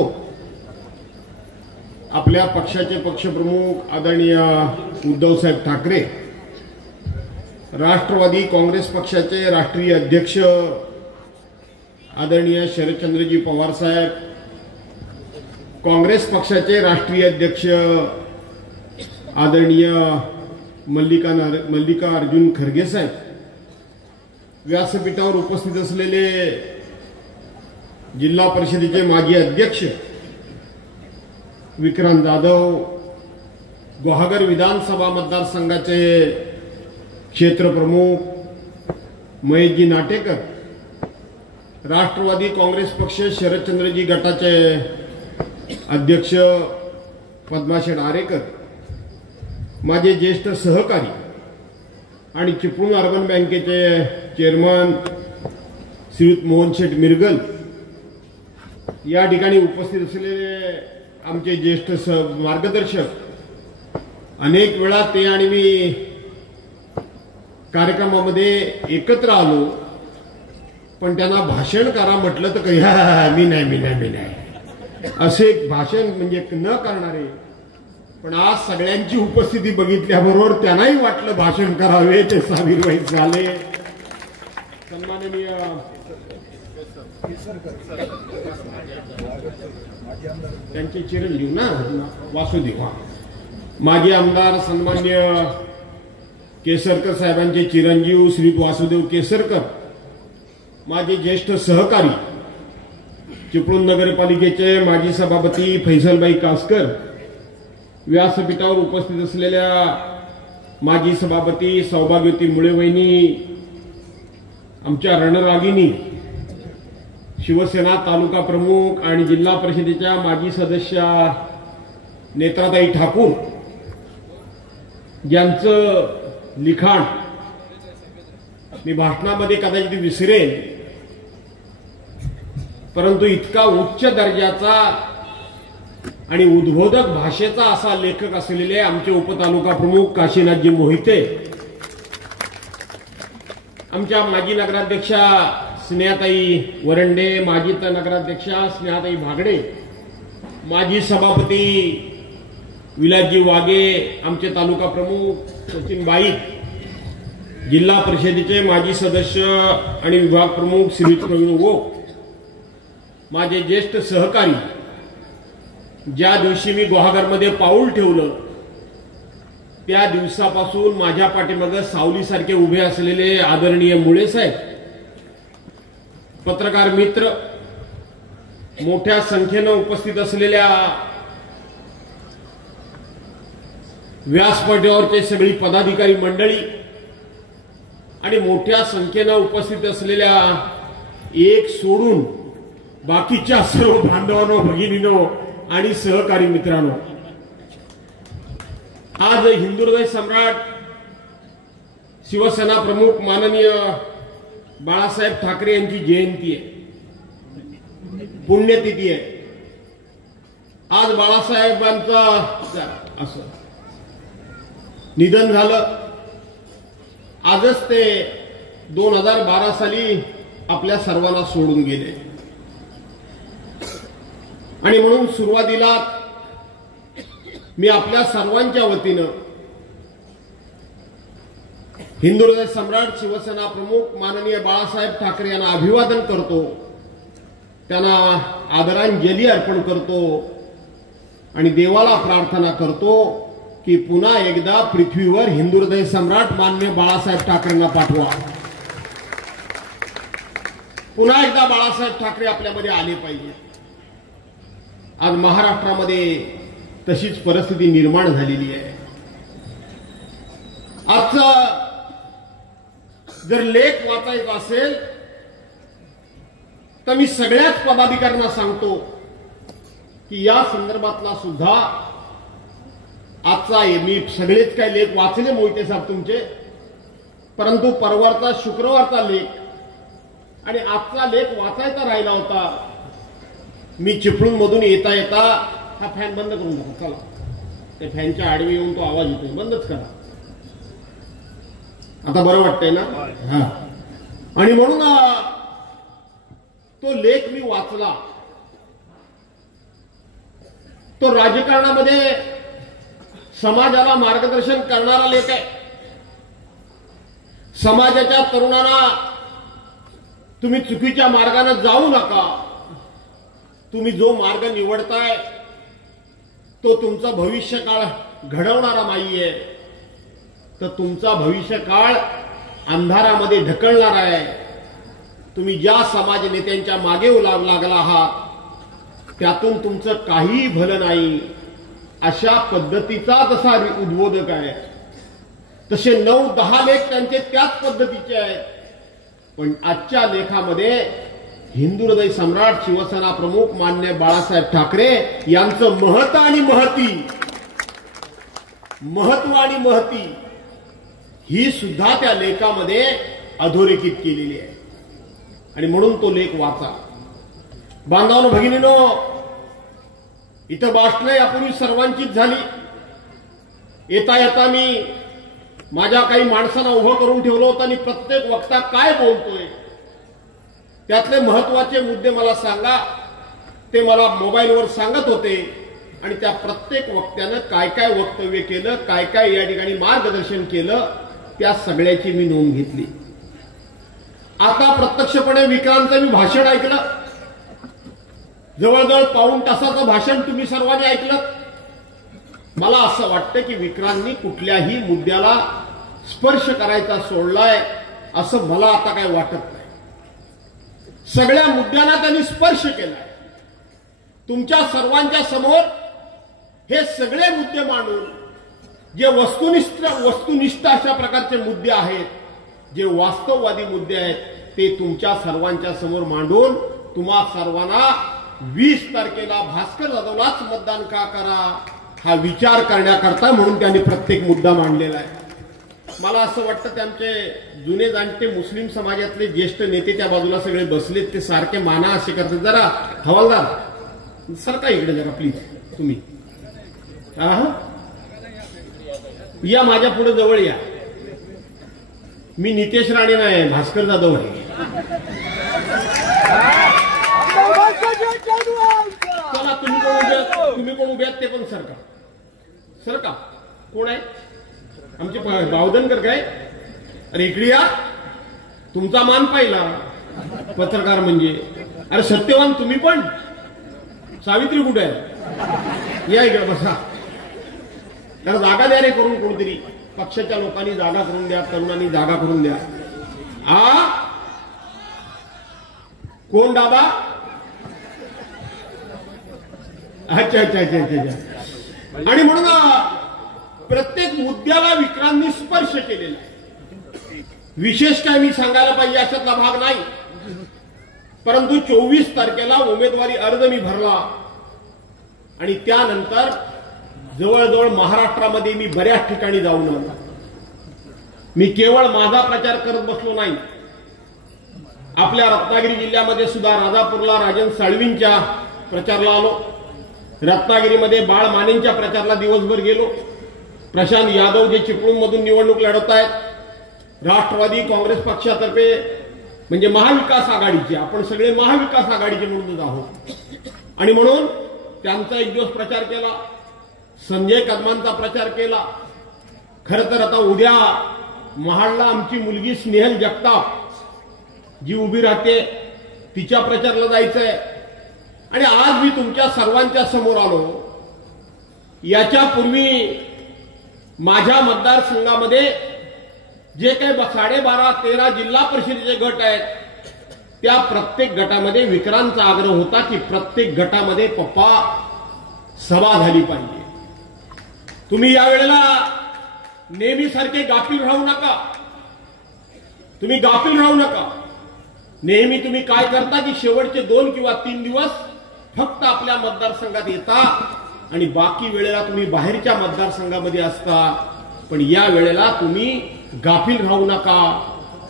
करतो। आपल्या पक्षाचे पक्षप्रमुख आदरणीय उद्धवसाहेब ठाकरे, राष्ट्रवादी काँग्रेस पक्षाचे राष्ट्रीय अध्यक्ष आदरणीय शरदचंद्रजी पवार साहेब, काँग्रेस पक्षाचे राष्ट्रीय अध्यक्ष आदरणीय मल्लिकार्जुन खरगे साहेब, व्यासपीठावर उपस्थित असलेले जिल्हा परिषदेचे माजी अध्यक्ष विक्रांत जाधव, गुहागर विधानसभा मतदारसंघाचे क्षेत्रप्रमुख महेशजी नाटेकर, राष्ट्रवादी काँग्रेस पक्ष शरदचंद्रजी गटाचे अध्यक्ष पद्माशेठ आरेकर, माझे ज्येष्ठ सहकारी आणि चिपळूण अर्बन बँकेचे चेअरमन श्रीयुत मोहन शेठ मिरगल, या ठिकाणी उपस्थित असलेले आमचे ज्येष्ठ मार्गदर्शक, अनेक वेळा ते आणि मी कार्यक्रमामध्ये एकत्र आलो, पण त्यांना भाषण करा म्हटलं तर काही मी नाही असे भाषण म्हणजे न करणारे, पण आज सगळ्यांची उपस्थिती बघितल्याबरोबर त्यांनाही वाटलं भाषण करावे, ते सामील झाले। सन्माननीय त्यांचे चिरंजीव ना वासुदेव, माजी आमदार सन्मान्य केसरकर साहेबांचे चिरंजीव श्री वासुदेव केसरकर, माझे ज्येष्ठ सहकारी चिपळूण नगरपालिकेचे माजी सभापती फैसलबाई कासकर, व्यासपीठावर उपस्थित असलेल्या माजी सभापती सौभाग्यवती मुळेवहिनी, आमच्या रणरागिनी, शिवसेना तालुका प्रमुख आणि जिल्हा परिषदेच्या माजी सदस्य नेत्राताई ठाकूर, ज्यांचं लिखाण मी भाषणामध्ये कदाचित विसरेन, परंतु इतका उच्च दर्जाचा आणि उद्बोधक भाषेचा असा लेखक असलेले आमचे उपतालुका प्रमुख काशीनाथजी मोहिते, आमच्या माजी नगराध्यक्षा स्नेहाताई वरंडे, माजी नगराध्यक्षा स्नेहाताई भागडे, माजी सभापती विलासजी वागे, आमचे तालुका प्रमुख सचिन बाई, जिल्हा परिषदेचे माजी सदस्य आणि विभाग प्रमुख श्री प्रवीण ओक, माझे ज्येष्ठ सहकारी, ज्या दिवशी मी गुहागरमध्ये पाऊल ठेवलं त्या दिवसापासून माझ्या पाठीमागे सावलीसारखे उभे असलेले आदरणीय मुळे साहेब, पत्रकार मित्र, मोठ्या संख्येनं उपस्थित असलेल्या व्यासपीठावरचे सगळी पदाधिकारी मंडळी आणि मोठ्या संख्येनं उपस्थित असलेल्या एक सोडून बाकीच्या सर्व बांधवांनो, भगिनींनो आणि सहकारी मित्रांनो, आज हिंदुहृदय सम्राट शिवसेना प्रमुख माननीय बाळासाहेब ठाकरे यांची जयंती आहे, पुण्यतिथी आहे। आज बाळासाहेबांचं असं निधन झालं। आजच ते 2012 साली आपल्या सर्वांना सोडून गेले आणि म्हणून सुरुवातीला मी आपल्या सर्वांच्या वतीनं हिंदुहृदय सम्राट शिवसेना प्रमुख माननीय बाळासाहेब ठाकरे यांना अभिवादन करतो, त्यांना आदरांजली अर्पण करतो आणि देवाला प्रार्थना करतो की पुन्हा एकदा पृथ्वीवर हिंदुहृदय सम्राट माननीय बाळासाहेब ठाकरेंना पाठवा। पुन्हा एकदा बाळासाहेब ठाकरे आपल्यामध्ये आले पाहिजे। आज महाराष्ट्रामध्ये तशीच परिस्थिती निर्माण झालेली आहे। आजचा जर लेख वाचायचा असेल तर मी सगळ्याच पदाधिकाऱ्यांना सांगतो की या संदर्भातला सुद्धा आजचा मी सगळेच काही लेख वाचले मोहिते साहेब तुमचे, परंतु परवाचा शुक्रवारचा लेख आणि आजचा लेख वाचायचा राहिला होता। मी चिपळूण मधून येता येता हा फॅन बंद करून टाका, चला ते फॅनच्या आडवी येऊन तो आवाज येतोय, बंदच करा, आता बरं वाटतंय ना? हा, आणि म्हणून तो लेख मी वाचला तो राजकारणामध्ये समाजाला मार्गदर्शन करणारा लेख आहे. समाजाच्या तरुणांना तुम्ही चुकीच्या मार्गाने जाऊ नका. तुम्ही जो मार्ग निवडताय तो तुमचा भविष्यकाळ घडवणारा नाहीये, तर तुमचा भविष्यकाळ अंधारामध्ये ढकलणार आहे. तुम्ही ज्या समाज नेत्यांच्या मागे लागला आहात त्यातून तुमचं काहीही भलं नाही, अशा पद्धतीचा तसा उद्बोधक आहे. तसे 9-10 लेख त्यांचे त्याच पद्धतीचे आहेत. पण आजच्या लेखामध्ये हिंदू हृदय सम्राट शिवसेना प्रमुख मान्य बाळासाहेब ठाकरे यांचं महत्व आणि महती ही सुद्धा त्या लेखामध्ये अधोरेखित केलेली आहे. आणि म्हणून तो लेख वाचा. बांधवांनो, भगिनीनो, इथं भाषणं यापूर्वी सर्वांचीच झाली. येता येता मी माझ्या काही माणसांना उभं करून ठेवलं होतं आणि प्रत्येक वक्ता काय बोलतोय त्यातले महत्वाचे मुद्दे मला सांगा, ते मला मोबाईलवर सांगत होते. आणि त्या प्रत्येक वक्त्यानं काय काय वक्तव्य केलं, काय काय या ठिकाणी मार्गदर्शन केलं, त्या सगळ्याची मी नोंद घेतली. आता प्रत्यक्षपणे विक्रांतचं मी भाषण ऐकलं. जवळजवळ पाऊण तासाचं भाषण तुम्ही सर्वांनी ऐकलं. मला असं वाटतं की विक्रांतनी कुठल्याही मुद्द्याला स्पर्श करायचा सोडलाय असं मला आता काय वाटत नाही. सगळ्या मुद्द्यांना त्यांनी स्पर्श केलाय. तुमच्या सर्वांच्या समोर हे सगळे मुद्दे मांडून जे वस्तुनिष्ठ अशा प्रकारचे मुद्दे आहेत, जे वास्तववादी मुद्दे आहेत, ते तुमच्या सर्वांच्या समोर मांडून तुम्हा सर्वांना 20 तारखेला भास्कर जाधवलाच मतदान का करा हा विचार करण्याकरता म्हणून त्यांनी प्रत्येक मुद्दा मांडलेला आहे. मला असं वाटतं त्यांचे जुने जाणते मुस्लिम समाजातले ज्येष्ठ नेते त्या बाजूला सगळे बसलेत, ते सारखे माना असे करतात. जरा हवालदार सरका इकडे जरा प्लीज, तुम्ही या माझ्या पुढे जवळ या. मी नितेश राणे नाही, भास्कर जाधव आहे. चला, तुम्ही कोण उभे आहेत ते पण सरका. कोण आहे? आमचे बावधनकर काय? अरे इकडे या. तुमचा मान पाहिला पत्रकार म्हणजे. अरे सत्यवान तुम्ही पण. सावित्री कुठे आहे? या इकडे बसा. त्याला जागा द्या रे करून, कोणतरी पक्षाच्या लोकांनी जागा करून द्या, तरुणांनी जागा करून द्या. कोण दादा? अच्छा. आणि म्हणून प्रत्येक मुद्द्याला विक्रांतनी स्पर्श केलेला आहे. विशेष काय मी सांगायला पाहिजे अशातला भाग नाही. परंतु 24 तारखेला उमेदवारी अर्ज मी भरला आणि त्यानंतर जवळजवळ महाराष्ट्रामध्ये मी बऱ्याच ठिकाणी जाऊन आलो. मी केवळ माझा प्रचार करत बसलो नाही. आपल्या रत्नागिरी जिल्ह्यामध्ये सुद्धा राजापूरला राजन साळवींच्या प्रचारला आलो. रत्नागिरीमध्ये बाळ मानेंच्या प्रचारला दिवसभर गेलो. प्रशांत यादव जे चिपळूणमधून निवडणूक लढवत आहेत, राष्ट्रवादी काँग्रेस पक्षातर्फे म्हणजे महाविकास आघाडीचे, आपण सगळे महाविकास आघाडीचे म्हणूनच आहोत. आणि म्हणून त्यांचा एक दिवस प्रचार केला. संजय कदमांचा प्रचार केला. खरं तर आता उद्या महाडला आमची मुलगी स्नेहल जगताप जी उभी राहते तिच्या प्रचाराला जायचंय. आणि आज मी तुमच्या सर्वांच्या समोर आलो. याच्यापूर्वी माझ्या मतदारसंघामध्ये जे काही 12.5-13 जिल्हा परिषदेचे गट आहेत, त्या प्रत्येक गटामध्ये विक्रांतचा आग्रह होता की प्रत्येक गटामध्ये पप्पा सभा झाली पाहिजे. तुम्ही यावेळेला नेहमीसारखे गाफील राहू नका. नेहमी तुम्ही काय करता की शेवटचे 2 किंवा 3 दिवस फक्त आपल्या मतदारसंघात येता आणि बाकी वेळेला तुम्ही बाहेरच्या मतदारसंघामध्ये असता. पण या वेळेला तुम्ही गाफील राहू नका.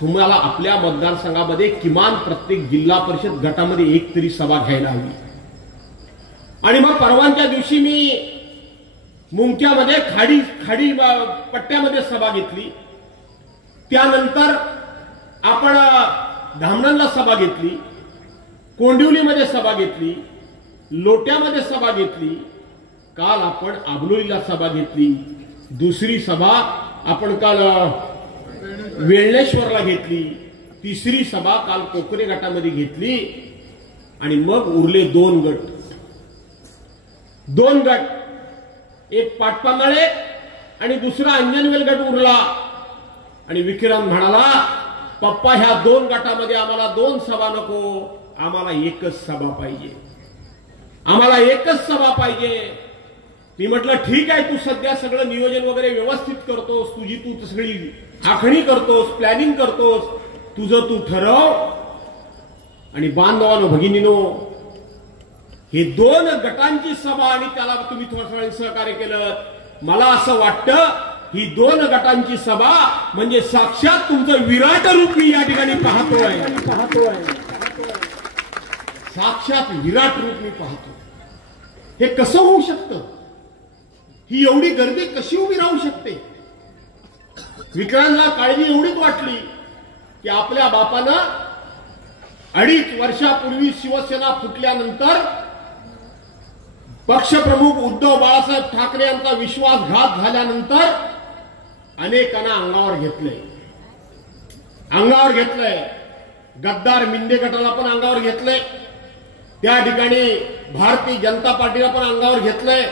तुम्हाला आपल्या मतदारसंघामध्ये किमान प्रत्येक जिल्हा परिषद गटामध्ये एक तरी सभा घ्यायला हवी. आणि मग परवानच्या दिवशी मी मुंक्यामध्ये खाडी पट्ट्यामध्ये सभा घेतली. त्यानंतर आपण धामणला सभा घेतली, कोंडिवलीमध्ये सभा घेतली, लोट्यामध्ये सभा घेतली, काल आपण आबलोलीला सभा घेतली, दुसरी सभा आपण काल वेळणेश्वरला घेतली, तिसरी सभा काल कोकरे गटामध्ये घेतली आणि मग उरले दोन गट, एक पाटपांगळे आणि दुसरा अंजनवेल गट उरला. आणि विक्रांत म्हणाला, पप्पा ह्या दोन गटामध्ये आम्हाला दोन सभा नको, आम्हाला एकच सभा पाहिजे, आम्हाला एकच सभा पाहिजे. मी म्हटलं ठीक आहे, तू सध्या सगळं नियोजन वगैरे व्यवस्थित करतोस, तुझी तू सगळी आखणी करतोस, प्लॅनिंग करतोस, तुझं तू ठरव. आणि बांधवानो भगिनीनो, हे दोन गटांची सभा आणि त्याला तुम्ही थोडं सहकार्य केलं. मला असं वाटतं ही दोन गटांची सभा म्हणजे साक्षात तुमचं विराट रूप मी या ठिकाणी पाहतोय. साक्षात विराट रूप मी पाहतो. हे कसं होऊ शकतं? ही एवढी गर्दी कशी उभी राहू शकते? विक्रांतला काळजी एवढीच वाटली की आपल्या बापानं 2.5 वर्षापूर्वी शिवसेना फुटल्यानंतर पक्षप्रमुख उद्धव बाळासाहेब ठाकरे यांचा विश्वासघात झाल्यानंतर अनेकांना अंगावर घेतलंय. गद्दार मिंदे गटाला पण अंगावर घेतलंय, त्या ठिकाणी भारतीय जनता पार्टीला पण अंगावर घेतलंय.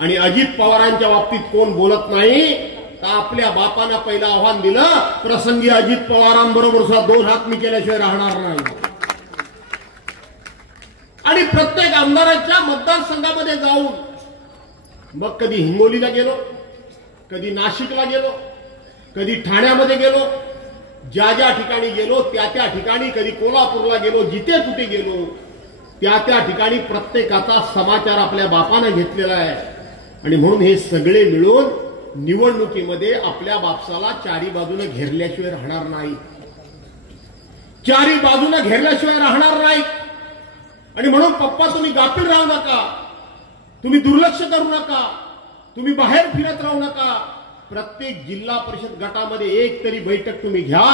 आणि अजित पवारांच्या बाबतीत कोण बोलत नाही, तर आपल्या बापानं पहिलं आव्हान दिलं, प्रसंगी अजित पवारांबरोबर सुद्धा 2 हात मी केल्याशिवाय राहणार नाही. आणि प्रत्येक आमदाराच्या मतदारसंघामध्ये जाऊन मग कधी हिंगोलीला गेलो, कधी नाशिकला गेलो, कधी ठाण्यामध्ये गेलो, ज्या ज्या ठिकाणी गेलो त्या ठिकाणी, कधी कोल्हापूरला गेलो, जिथे कुठे गेलो त्या ठिकाणी प्रत्येकाचा समाचार आपल्या बापानं घेतलेला आहे. आणि म्हणून हे सगळे मिळून निवडणुकीमध्ये आपल्या बापसाला चारी बाजूने घेरल्याशिवाय राहणार नाही, चारी बाजूने घेरल्याशिवाय राहणार नाही. आणि म्हणून पप्पा तुम्ही गाफील राहू नका, तुम्ही दुर्लक्ष करू नका, तुम्ही बाहेर फिरत राहू नका. प्रत्येक जिल्हा परिषद गटामध्ये एक तरी बैठक तुम्ही घ्या,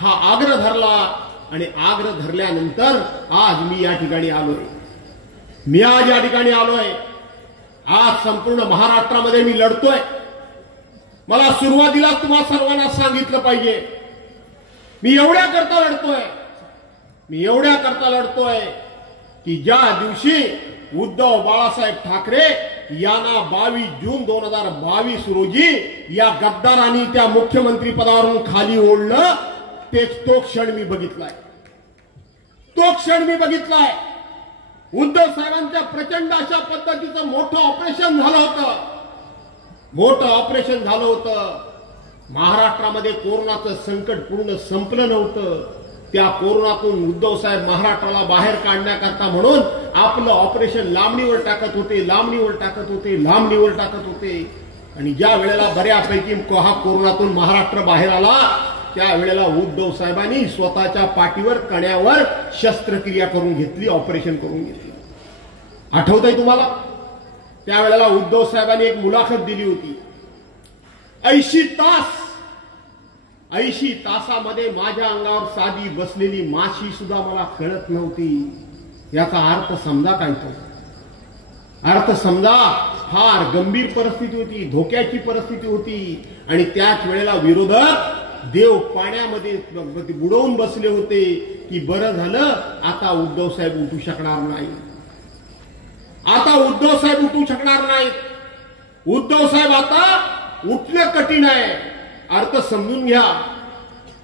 हा आग्रह धरला. आणि आग्रह धरल्यानंतर आज मी या ठिकाणी आलोय. आज संपूर्ण महाराष्ट्रामध्ये मी लढतोय. मला सुरुवातीला तुम्हा सर्वांना सांगितलं पाहिजे, मी एवढ्या करता लढतोय की ज्या दिवशी उद्धव बाळासाहेब ठाकरे यांना 22 जून 2022 रोजी या गद्दारांनी त्या मुख्यमंत्री पदावरून खाली ओढलं, तो क्षण मी बघितलाय. उद्धव साहेबांच्या प्रचंड अशा पद्धतीचं मोठं ऑपरेशन झालं होतं. महाराष्ट्रामध्ये कोरोनाचं संकट पूर्ण संपलं नव्हतं. त्या कोरोनातून उद्धव साहेब महाराष्ट्राला बाहेर काढण्याकरता म्हणून आपलं ऑपरेशन लांबणीवर टाकत होते. आणि ज्या वेळेला बऱ्यापैकी हा कोरोनातून महाराष्ट्र बाहेर आला, त्यावेळेला उद्धव साहेबांनी स्वतःच्या पाठीवर कण्यावर शस्त्रक्रिया करून घेतली, ऑपरेशन करून घेतली. आठवतंय तुम्हाला? त्यावेळेला उद्धव साहेबांनी एक मुलाखत दिली होती. 80 तासामध्ये माझ्या अंगावर साधी बसलेली माशी सुद्धा मला कळत नव्हती. याचा अर्थ समजा काय तो? अर्थ समजा फार गंभीर परिस्थिती होती, धोक्याची परिस्थिती होती. आणि त्याच वेळेला विरोधक देव पाण्यामध्ये बुडवून बसले होते की बरं झालं आता उद्धव साहेब उठू शकणार नाही. उद्धव साहेब आता उठणं कठीण आहे. अर्थ समजून घ्या,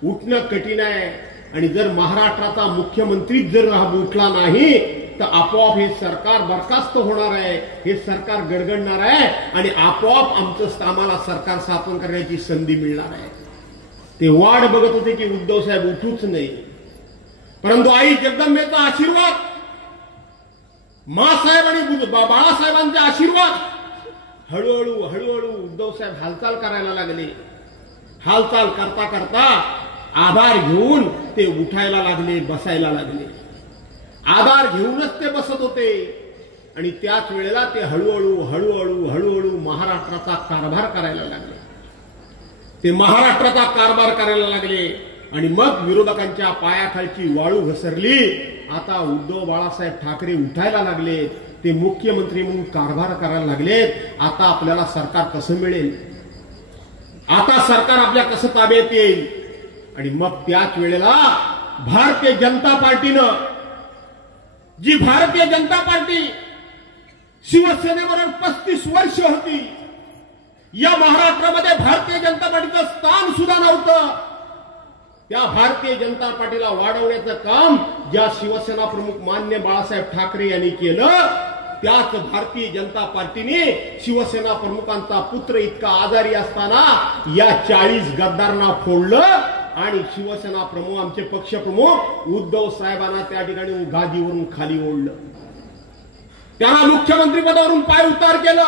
उठणं कठीण आहे. आणि जर महाराष्ट्राचा मुख्यमंत्री जर उठला नाही तर आपोआप हे सरकार बरखास्त होणार आहे, हे सरकार गडगडणार आहे आणि आपोआप आम्हाला सरकार स्थापन करण्याची संधी मिळणार आहे. ते वाट बघत होते की उद्धव साहेब उठूच नाही. परंतु आई जगदंबेचा आशीर्वाद, मासाहेब आणि बाळासाहेबांचे आशीर्वाद, हळूहळू उद्धव साहेब हालचाल करायला लागले. हालचाल करता करता आधार घेऊन ते उठायला लागले, बसायला लागले. आधार घेऊनच ते बसत होते. आणि त्याच वेळेला ते हळूहळू महाराष्ट्राचा कारभार करायला लागले. आणि मग विरोधकांच्या पायाखालची वाळू घसरली. आता उद्धव बाळासाहेब ठाकरे उठायला लागले. ते मुख्यमंत्री म्हणून कारभार करायला लागलेत. आता आपल्याला सरकार कसं मिळेल, आता सरकार आपल्या कसं ताब्यात येईल. आणि मग त्याच वेळेला भारतीय जनता पार्टीनं, जी भारतीय जनता पार्टी शिवसेनेबरोबर 35 वर्ष होती, या महाराष्ट्रामध्ये भारतीय जनता पार्टीचं स्थान सुद्धा नव्हतं, त्या भारतीय जनता पार्टीला वाढवण्याचं काम ज्या शिवसेना प्रमुख मान्य बाळासाहेब ठाकरे यांनी केलं, त्याच भारतीय जनता पार्टीने शिवसेना प्रमुखांचा पुत्र इतका आजारी असताना या 40 गद्दारांना फोडलं आणि शिवसेना प्रमुख, आमचे पक्षप्रमुख उद्धव साहेबांना त्या ठिकाणी गादीवरून खाली ओढलं, त्यांना मुख्यमंत्री पदावरून पाय उतार केलं.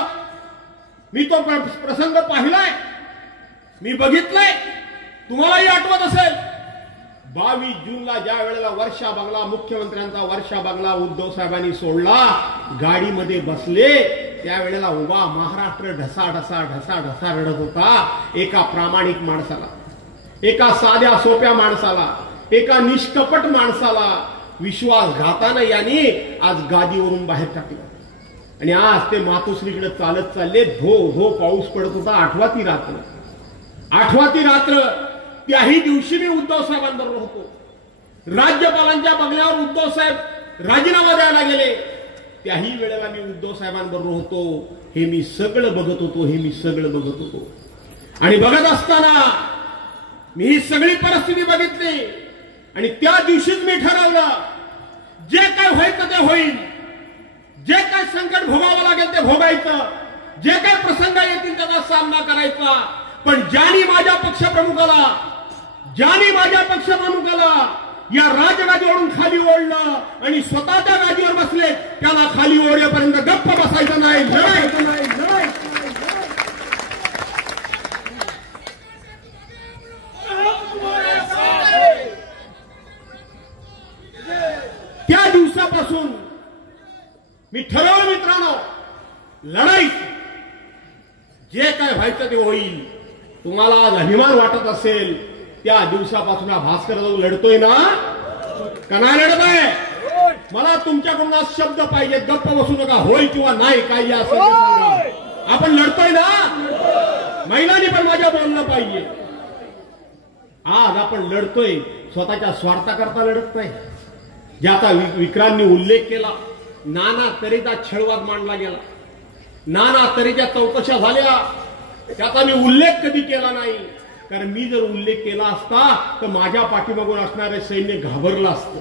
मी तो प्रसंग पाहिलाय, मी बघितलाय, तुम्हालाही आठवत असेल. 22 जूनला ज्या वेळेला वर्षा बंगला, मुख्यमंत्र्यांचा वर्षा बंगला उद्धव साहेबांनी सोडला, गाडीमध्ये बसले, त्यावेळेला उभा महाराष्ट्र ढसा ढसा ढसा ढसा रडत होता. एका प्रामाणिक माणसाला, एका साध्या सोप्या माणसाला, एका निष्कपट माणसाला विश्वासघातानं यांनी आज गादीवरून बाहेर टाकलं. आणि आज ते मातोश्रीकडे चालत चालले. धो धो पाऊस पडत होता. 8वा ती रात्र. त्याही दिवशी मी उद्धव साहेबांबरोबर होतो. राज्यपालांच्या बंगल्यावर उद्धव साहेब राजीनामा द्यायला गेले, त्याही वेळेला मी उद्धव साहेबांबरोबर होतो. हे मी सगळं बघत होतो. आणि बघत असताना मी ही सगळी परिस्थिती बघितली. आणि त्या दिवशीच मी ठरवलं, जे काय व्हायचं ते होईल, जे काय संकट भोगावं लागेल ते भोगायचं, जे काय प्रसंग येतील त्याचा सामना करायचा. पण ज्यांनी माझ्या पक्षप्रमुखाला या राजगादीवरून खाली ओढलं आणि स्वतः त्या गादीवर बसले, त्याला खाली ओढेपर्यंत गप्प बसायचं नाही, लढायचं नाही. त्या दिवसापासून मी ठरवलं, मित्रांनो, लढाई, जे काय व्हायचं ते होईल. तुम्हाला आज अभिमान वाटत असेल, त्या दिवसापासून हा भास्कर जाऊ लढतोय ना, का नाही लढत आहे? मला तुमच्याकडून आज शब्द पाहिजे, गप्प बसू नका, होय किंवा नाही, काही असेल ते सांगा. आपण लढतोय ना, महिलांनी पण माझ्या बोलणं पाहिजे. आज आपण लढतोय, स्वतःच्या स्वार्थाकरता लढत नाही. ज्याचा विक्रांनी उल्लेख केला, नाना तऱ्हेचा छळवाद मांडला गेला, नाना तऱ्हेच्या चौकशा झाल्या, त्याचा मी उल्लेख कधी केला नाही. कारण मी जर उल्लेख केला असता तर माझ्या पाठीमागून असणारे सैन्य घाबरलं असतं.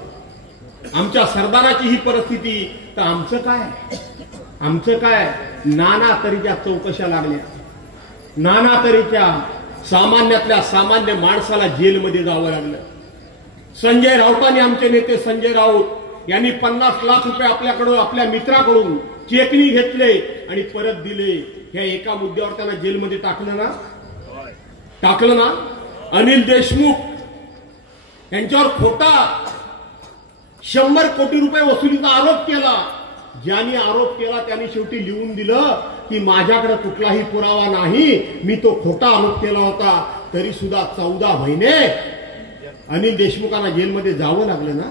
आमच्या सरदाराची ही परिस्थिती, तर आमचं काय? नाना तऱ्हेच्या चौकशा लागल्या, नाना तऱ्हेच्या सामान्यातल्या सामान्य माणसाला जेलमध्ये जावं लागलं. संजय राऊतांनी, आमचे नेते संजय राऊत यांनी 50 लाख रुपये आपल्याकडून, आपल्या मित्राकडून चेकनी घेतले आणि परत दिले. ह्या एका मुद्द्यावर त्यांना जेलमध्ये टाकलं ना. अनिल देशमुख यांच्यावर खोटा 100 कोटी रुपये वसुलीचा आरोप केला. ज्यांनी आरोप केला त्यांनी शेवटी लिहून दिलं की माझ्याकडे कुठलाही पुरावा नाही, मी तो खोटा आरोप केला होता. तरी सुद्धा 14 महिने अनिल देशमुखांना जेलमध्ये जावं लागलं ना.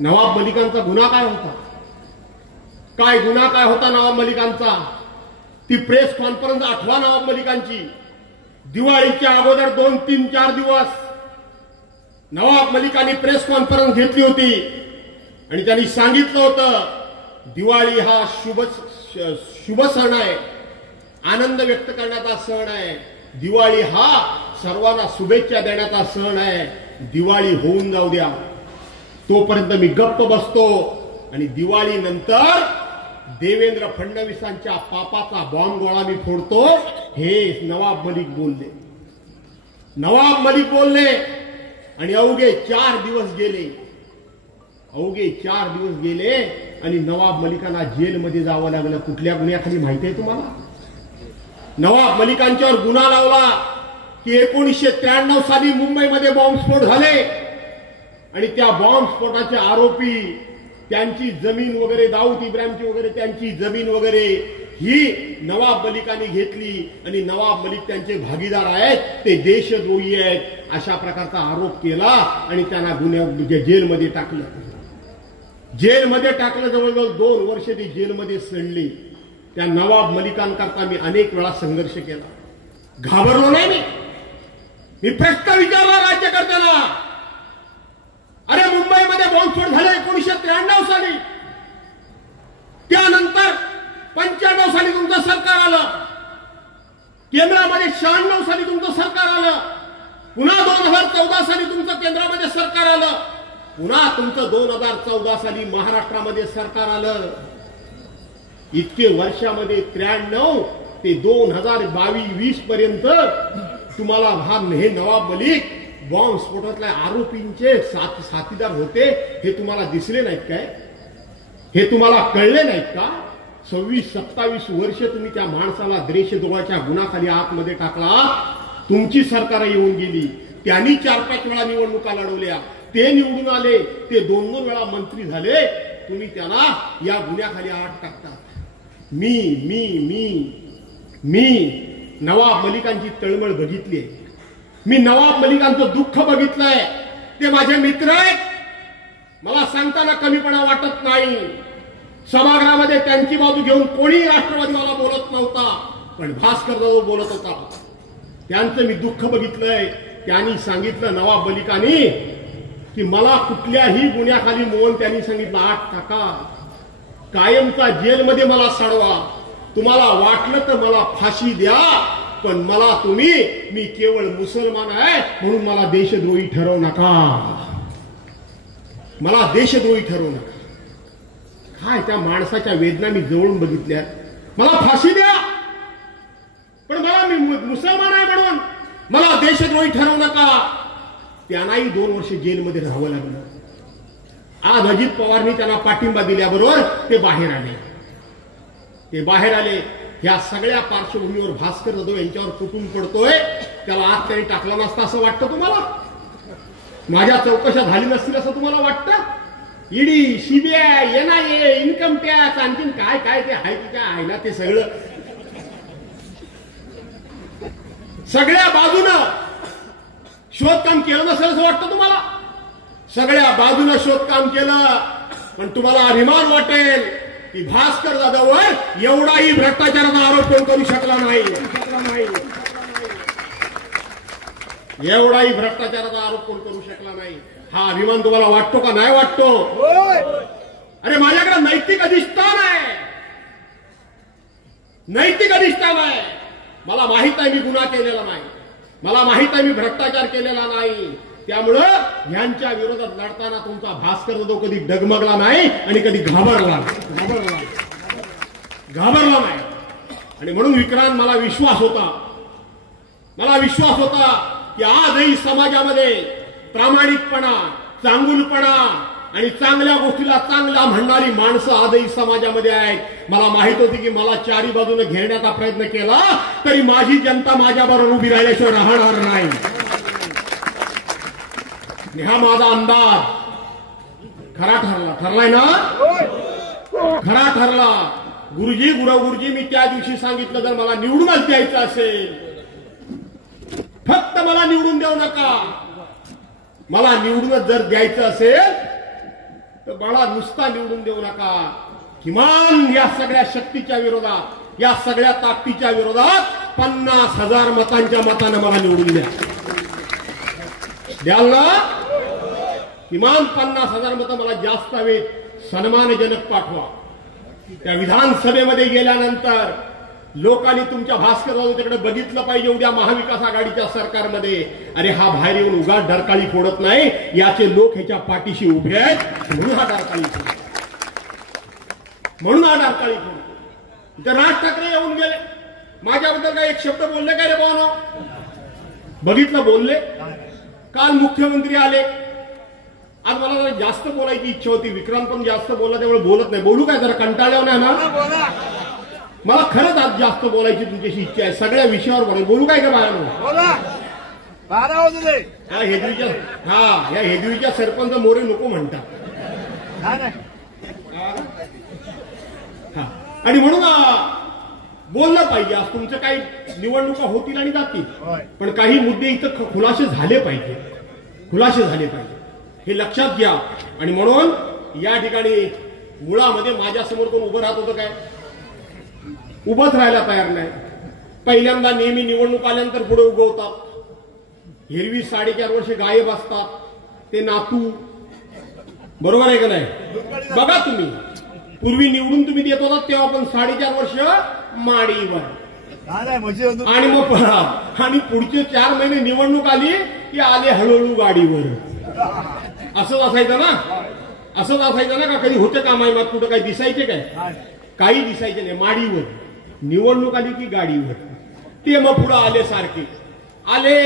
नवाब मलिकांचा गुन्हा काय होता? नवाब मलिकांचा? ती प्रेस कॉन्फरन्स 8व्या नवाब मलिकांची, दिवाळीच्या अगोदर 2, 3, 4 दिवस नवाब मलिकांनी प्रेस कॉन्फरन्स घेतली होती आणि त्यांनी सांगितलं होतं, दिवाळी हा शुभ सण आहे, आनंद व्यक्त करण्याचा सण आहे. दिवाळी हा सर्वांना शुभेच्छा देण्याचा सण आहे. दिवाळी होऊन जाऊ द्या, तोपर्यंत मी गप्प बसतो. आणि दिवाळी नंतर देवेंद्र फडणवीसांच्या पापाचा बॉम्ब गोळा मी फोडतो. हे नवाब मलिक बोलले. आणि अवघे 4 दिवस गेले आणि नवाब मलिकांना जेलमध्ये जावं लागलं. कुठल्या गुन्ह्याखाली माहिती आहे तुम्हाला? नवाब मलिकांच्यावर गुन्हा लावला की 1993 साली मुंबईमध्ये बॉम्बस्फोट झाले आणि त्या बॉम्बस्फोटाचे आरोपी, त्यांची जमीन वगैरे, दाऊद इब्राहिमची वगैरे त्यांची जमीन वगैरे ही नवाब मलिकांनी घेतली आणि नवाब मलिक त्यांचे भागीदार आहेत, ते देशद्रोही आहेत, अशा प्रकारचा आरोप केला आणि त्यांना जेलमध्ये टाकलं. जेलमध्ये टाकलं, जवळजवळ 2 वर्ष ती जेलमध्ये सडली. त्या नवाब मलिकांकरता मी अनेक वेळा संघर्ष केला. घाबरलो नाही मी प्रश्न विचारला राज्यकर्त्यांना. अरे मुंबईमध्ये बॉम्बस्फोट झाले 1993 साली, त्यानंतर 95 साली तुमचं सरकार आलं, केंद्रामध्ये 96 साली तुमचं सरकार आलं, पुन्हा 2014 साली तुमचं केंद्रामध्ये सरकार आलं, पुन्हा तुमचं 2014 साली महाराष्ट्रामध्ये सरकार आलं. इतके वर्षामध्ये 93 ते 2022-20 पर्यंत तुम्हाला हे नवाब मलिक बॉम्बस्फोटातल्या आरोपींचे साथीदार होते हे तुम्हाला दिसले नाहीत काय? हे तुम्हाला कळले नाहीत का? 26-27 वर्ष तुम्ही त्या माणसाला देशद्रोहाच्या गुन्ह्याखाली आतमध्ये टाकला. तुमची सरकार येऊन गेली, त्यांनी 4-5 वेळा निवडणुका लढवल्या, ते निवडून आले, ते 2-2 वेळा मंत्री झाले. तुम्ही त्यांना या गुन्ह्याखाली आत टाकतात. मी मी मी मी नवाब मलिकांची तळमळ बघितली, मी नवाब मलिकांचं दुःख बघितलंय. ते माझे मित्र आहेत, मला सांगताना कमीपणा वाटत नाही. सभागृहामध्ये त्यांची बाजू घेऊन कोणी राष्ट्रवादीवाला बोलत नव्हता, पण भास्कर जाधव बोलत होता. त्यांचं मी दुःख बघितलंय. त्यांनी सांगितलं नवाब मलिकांनी की मला कुठल्याही गुन्ह्याखाली मोहन त्यांनी सांगितलं आत टाका, कायमचा जेलमध्ये मला सडवा, तुम्हाला वाटलं तर मला फाशी द्या, पण मला तुम्ही मी केवळ मुसलमान आहे म्हणून मला देशद्रोही ठरवू नका, मला देशद्रोही ठरवू नका. काय त्या माणसाच्या वेदना मी जवळून बघितल्या. मला फाशी द्या, पण मला मी मुसलमान आहे म्हणून मला देशद्रोही ठरवू नका. त्यांनाही 2 वर्ष जेलमध्ये राहावं लागलं. आज अजित पवारनी त्यांना पाठिंबा दिल्याबरोबर ते बाहेर आले. या सगळ्या पार्श्वभूमीवर भास्कर जाधव यांच्यावर कुटुंब पडतोय. त्याला आत त्यांनी टाकला नसता असं वाटतं तुम्हाला? माझ्या चौकशा झाली नसतील असं तुम्हाला वाटतं? ED, CBI, NIA, income tax, आणखीन काय काय ते आहे की काय आहे ना, ते सगळ्या बाजूनं शोधकाम केलं नसेल असं वाटतं तुम्हाला? सगळ्या बाजूनं शोधकाम केलं, पण तुम्हाला अभिमान वाटेल की भास्कर जाधववर एवढाही भ्रष्टाचाराचा आरोप कोण करू शकला नाही. एवढाही भ्रष्टाचाराचा आरोप कोण करू शकला नाही. हा अभिमान तुम्हाला वाटतो का? नाही वाटतो? अरे माझ्याकडे नैतिक अधिष्ठान आहे, नैतिक अधिष्ठान आहे. मला माहित आहे मी गुन्हा केलेला नाही, मला माहित आहे मी भ्रष्टाचार केलेला नाही. त्यामुळं यांच्या विरोधात लढताना तुमचा भास्कर जाधव कधी डगमगला नाही आणि कधी घाबरला नाही. आणि म्हणून विक्रांत मला विश्वास होता की आजही समाजामध्ये प्रामाणिकपणा, चांगुलपणा आणि चांगल्या गोष्टीला चांगला म्हणणारी माणसं आजही समाजामध्ये आहेत. मला माहित होती की मला चारी बाजूने घेण्याचा प्रयत्न केला तरी माझी जनता माझ्याबरोबर उभी राहिल्याशिवाय राहणार नाही. हा माझा अंदाज खरा ठरलाय ना? खरा ठरला. गुरुजी मी त्या दिवशी सांगितलं जर मला निवडूनच द्यायचं असेल, फक्त मला निवडून देऊ नका, मला निवडूनच जर द्यायचं असेल तर मला नुसता निवडून देऊ नका, किमान या सगळ्या शक्तीच्या विरोधात, या सगळ्या ताकदीच्या विरोधात 50,000 मतांच्या मतानं मला निवडून द्याल ना? किमान 50,000 मतं मला जास्त हवेत, सन्मानजनक पाठवा. त्या विधानसभेमध्ये गेल्यानंतर लोकांनी तुमच्या भास्कर जाधवकडे बघितलं पाहिजे. उद्या महाविकास आघाडीच्या सरकारमध्ये अरे हा बाहेर येऊन उगाच डरकाळी फोडत नाही, याचे लोक ह्याच्या पाठीशी उभे आहेत, म्हणून हा डरकाळी फोडतो. इथं राज ठाकरे येऊन गेले, माझ्याबद्दल काय एक शब्द बोलले काय रे भावनो? बघितलं बोलले. काल मुख्यमंत्री आले. आज मला जरा जास्त बोलायची इच्छा होती, विक्रांत पण जास्त बोलला त्यामुळे बोलत नाही. बोलू काय? जरा कंटाळल्यावर नाही ना? मला खरंच आज जास्त बोलायची तुमच्याशी इच्छा आहे, सगळ्या विषयावर बोलू काय का बाहेर? या हेदवीच्या सरपंच मोरे नको म्हणतात. आणि म्हणून बोललं पाहिजे. आज तुमचं काही निवडणुका होतील आणि जातील, पण काही मुद्दे इथं खुलासे झाले पाहिजे, हे लक्षात घ्या. आणि म्हणून या ठिकाणी मुळामध्ये माझ्यासमोर कोण उभं राहत होतं काय? उभंच राहायला तयार नाही. पहिल्यांदा नेहमी निवडणूक आल्यानंतर पुढे उगवतात. हिरवी 4.5 वर्ष गायब असतात ते नातू. बरोबर आहे का नाही? बघा तुम्ही पूर्वी निवडून तुम्ही देत होता तेव्हा पण 4.5 वर्ष माडीवर आणि मग आणि पुढचे 4 महिने निवडणूक आली की आले हळूहळू गाडीवर. असंच असायचं ना? असंच असायचं ना? का कधी होतं का माहिती कुठं काही दिसायचे काय? काही दिसायचे नाही. माडीवर निवडणूक आली की गाडीवर. ते मग पुढे आले सारखे आले.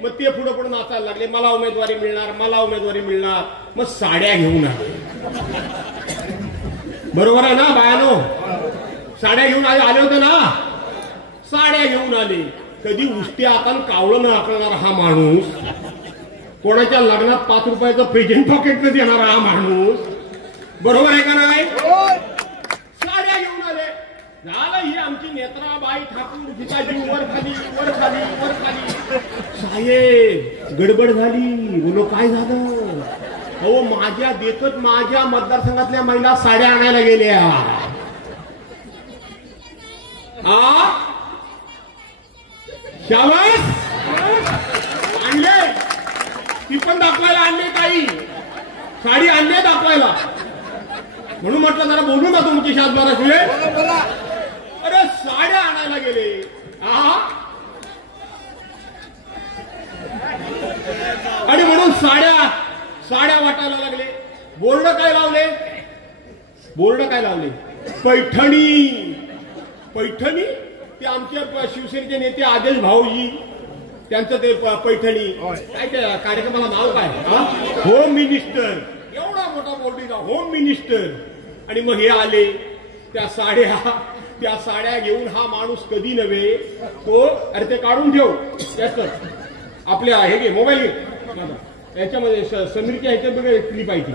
मग ते पुढे पुढे नाचायला लागले. मला उमेदवारी मिळणार, मला उमेदवारी मिळणार. मग साड्या घेऊन आले. बरोबर आहे ना बायानो? साड्या घेऊन आले होते ना? साड्या घेऊन आले. कधी उष्ट्या हातान कावळं न आकळणारा हा माणूस, कोणाच्या लग्नात 5 रुपयाचं प्रेझेंट पॉकेट न देणारा हा माणूस. बरोबर आहे का नाही? साड्या घेऊन आले. झालं ही आमची नेत्राबाई ठाकूर गीताजी वर खाली वर खाली वर खाली. साहेब गडबड झाली. बोलो काय झालं? अहो माझ्या देखत माझ्या मतदारसंघातल्या महिला साड्या आणायला गेल्या. शाबास आणले. ती पण दाखवायला आणले. काही साडी आणले दाखवायला. म्हणून म्हटलं जरा बोलू ना तुमची शासबाराशिवाय. अरे साड्या आणायला गेले. आणि म्हणून साड्या वाटायला लागले. बोर्ड काय लावले? बोर्ड काय लावले? पैठणी. पैठणी ते आमचे शिवसेनेचे नेते आदेश भाऊजी त्यांचं ते पैठणी काय त्या कार्यक्रमाला नाव काय? Home minister. एवढा मोठा बोर्डीचा होम मिनिस्टर. आणि मग हे आले त्या साड्या घेऊन. हा माणूस कधी नव्हे तो. अरे ते काढून ठेव त्याच आपल्या हे घे मोबाईल घे याच्यामध्ये समीरच्या ह्याच्यात बघा क्लिप आहे ती.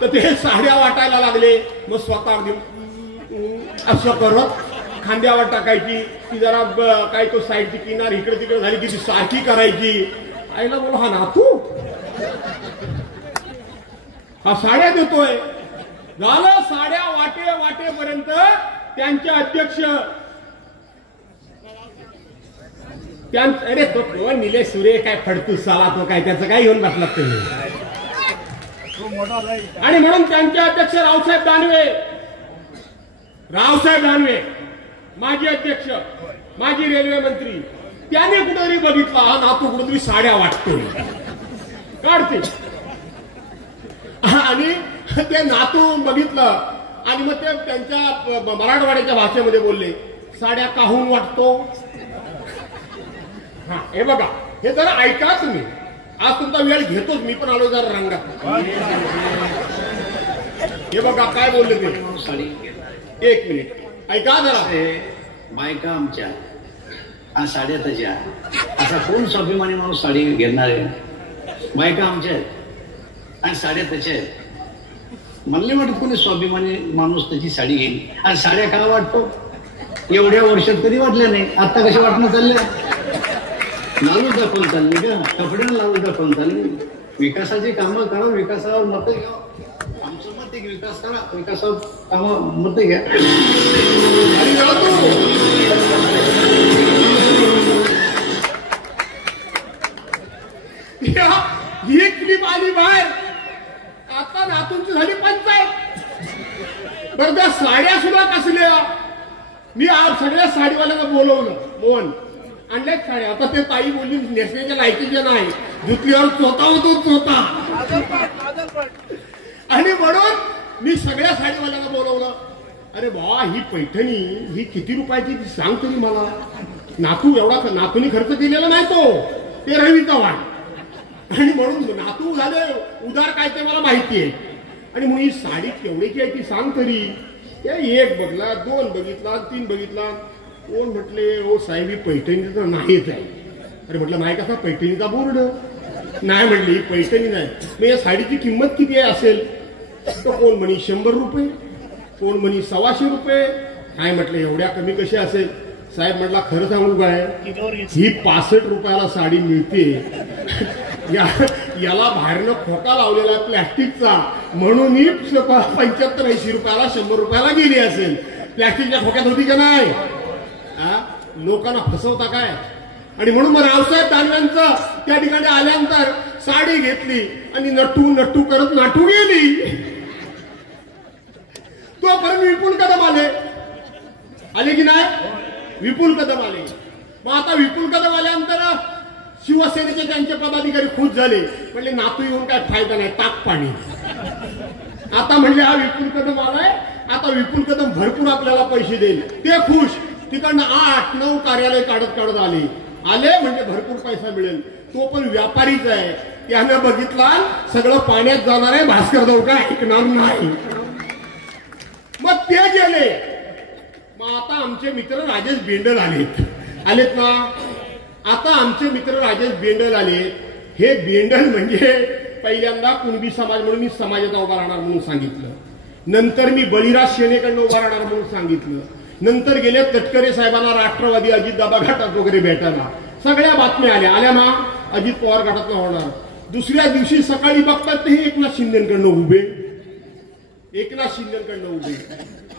तर ते साड्या वाटायला लागले. मग स्वतः असं करत खांद्यावर टाकायची. ती जरा काय तो साईडची किनार इकडे तिकडे झाली की ती सारखी करायची. आईला बोला हा नातू हा साड्या देतोय. झालं साड्या वाटेपर्यंत त्यांचे अध्यक्ष अरे तो निलेश सुरे काय फडतूस साला तो काय त्याचं काय घेऊन बसला तुम्ही. आणि म्हणून त्यांचे अध्यक्ष रावसाहेब दानवे माजी अध्यक्ष माजी रेल्वे मंत्री त्याने कुठेतरी बघितला हा नातू कुठेतरी साड्या वाटतोय काढते. आणि ते नातू बघितलं आणि मग ते त्यांच्या मराठवाड्याच्या भाषेमध्ये बोलले साड्या काहून वाटतो. हे बघा हे जरा ऐका तुम्ही. आज तुमचा वेळ घेतोच मी पण आलो जरा रंगात. हे बघा काय बोलले ते. 1 मिनिट ऐका जरा. बायका आमच्या साड्या त्याच्या असा कोण स्वाभिमानी माणूस साडी घेणार आहे? बायका आमच्या आहेत आणि साड्या त्याच्या आहेत. म्हणले वाटत कोणी स्वाभिमानी माणूस त्याची साडी घेईल. आणि साड्या का वाटतो? एवढ्या वर्षात कधी वाटल्या नाही. आता कशा वाटणं चालल्या? लालू दाखवून चालली का? कपड्यानं लालू दाखवून चालली. विकासाची कामं करा. विकासावर मतं घ्या. आमचं मत आहे की विकास करा. विकासावर कामं मतं घ्या. ही क्लिप आली बाहेर. आता नातूंची झाली पंचायत. बरं त्या साड्या सुद्धा कसल्या. मी आज सगळ्या साडीवाल्यांना बोलवलं. मोहन आणल्यात साड्या. आता ते ताई बोलली नेसण्याच्या लायकीच्या नाही. धुतल्यावर चोता होतो चोता. आणि म्हणून मी सगळ्या साडीवाल्यांना बोलवलं. अरे बा ही पैठणी ही किती रुपयाची सांग तुम्ही मला. नातू एवढा नातूनी खर्च केलेला नाही तो. ते रवी चव्हाण. आणि म्हणून नातू झाले उदार काय ते मला माहिती आहे. आणि म्हणून ही साडी केवढ्याची आहे ती सांग तरी. 1 बघला 2 बघितला 3 बघितला. कोण म्हटले हो साहेब ही पैठणी तर नाहीच आहे. अरे म्हटलं नाही कसा पैठणीचा बोर्ड नाही. म्हटली पैठणी नाही. मग या साडीची किंमत किती आहे असेल? तर कोण म्हणी 100 रुपये, कोण म्हणी 125 रुपये. काय म्हटलं एवढ्या कमी कशी असेल? साहेब म्हटला खरं सांगू काय ही 65 रुपयाला साडी मिळते. याला बाहेरनं खोका लावलेला प्लॅस्टिकचा म्हणून ही 75-80 रुपयाला 100 रुपयाला गेली असेल. प्लॅस्टिकच्या खोक्यात होती का नाही? लोकांना फसवता काय? आणि म्हणून मग रावसाहेब दानवेंचं त्या ठिकाणी आल्यानंतर साडी घेतली आणि नट्टू करत नाटू गेली. तोपर्यंत विपुल कदम आले की नाही? विपुल कदम आले. मग आता विपुल कदम आल्यानंतर शिवसेनेचे त्यांचे पदाधिकारी खुश झाले. म्हणले नातू येऊन काय फायदा नाही, टाक पाणी. आता म्हणले हा विपुल कदम आलाय, आता विपुल कदम भरपूर आपल्याला पैसे देईल. ते खुश. तिकडनं 8-9 कार्यालय काढत आले म्हणजे भरपूर पैसा मिळेल. तो पण व्यापारीच आहे. त्यानं बघितला सगळं पाण्यात जाणार आहे, भास्कर जाऊ काय ऐकणार नाही. मग ते गेले. मग आता आमचे मित्र राजेश बेंडल आलेत ना. आता आमचे मित्र राजेश बेंडल आलेत. हे बेंडल म्हणजे पहिल्यांदा कुणबी समाज म्हणून मी समाजात उभा राहणार म्हणून सांगितलं. नंतर मी बळीराज सेनेकडनं उभा राहणार म्हणून सांगितलं. नंतर गेले तटकरे साहेबांना राष्ट्रवादी अजितदादा गटात वगैरे भेटायला. सगळ्या बातम्या आल्या ना. अजित पवार गटात होणार. दुसऱ्या दिवशी सकाळी बघतात ते एकनाथ शिंदेकडनं उभे.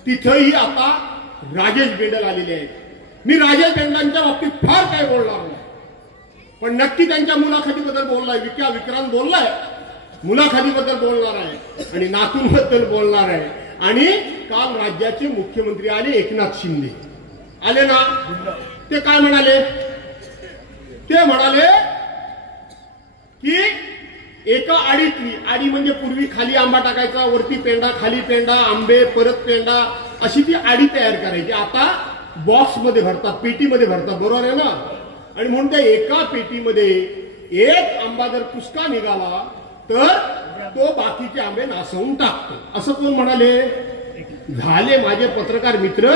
तिथंही आता राजेश बेंडल आलेले आहेत. मी राजेश बेंडलांच्या बाबतीत फार काय बोलणार नाही, पण नक्की त्यांच्या मुलाखतीबद्दल बोललाय. विक्रांत बोललाय, मुलाखतीबद्दल बोलणार आहे आणि नातूंबद्दल बोलणार आहे. आणि काल राज्याचे मुख्यमंत्री आले, एकनाथ शिंदे आले ना. ते काय म्हणाले? ते म्हणाले की एका आडीतली, आडी म्हणजे पूर्वी खाली आंबा टाकायचा, वरती पेंडा, खाली पेंडा, आंबे, परत पेंडा, अशी ती आडी तयार करायची. आता बॉक्समध्ये भरतात, पेटीमध्ये भरतात. बरोबर आहे ना. आणि म्हणून त्या एका पेटीमध्ये एक आंबा जर पुसका निघाला तर तो बाकीचे आंबे नासवून टाकतो. असं कोण म्हणाले? झाले माझे पत्रकार मित्र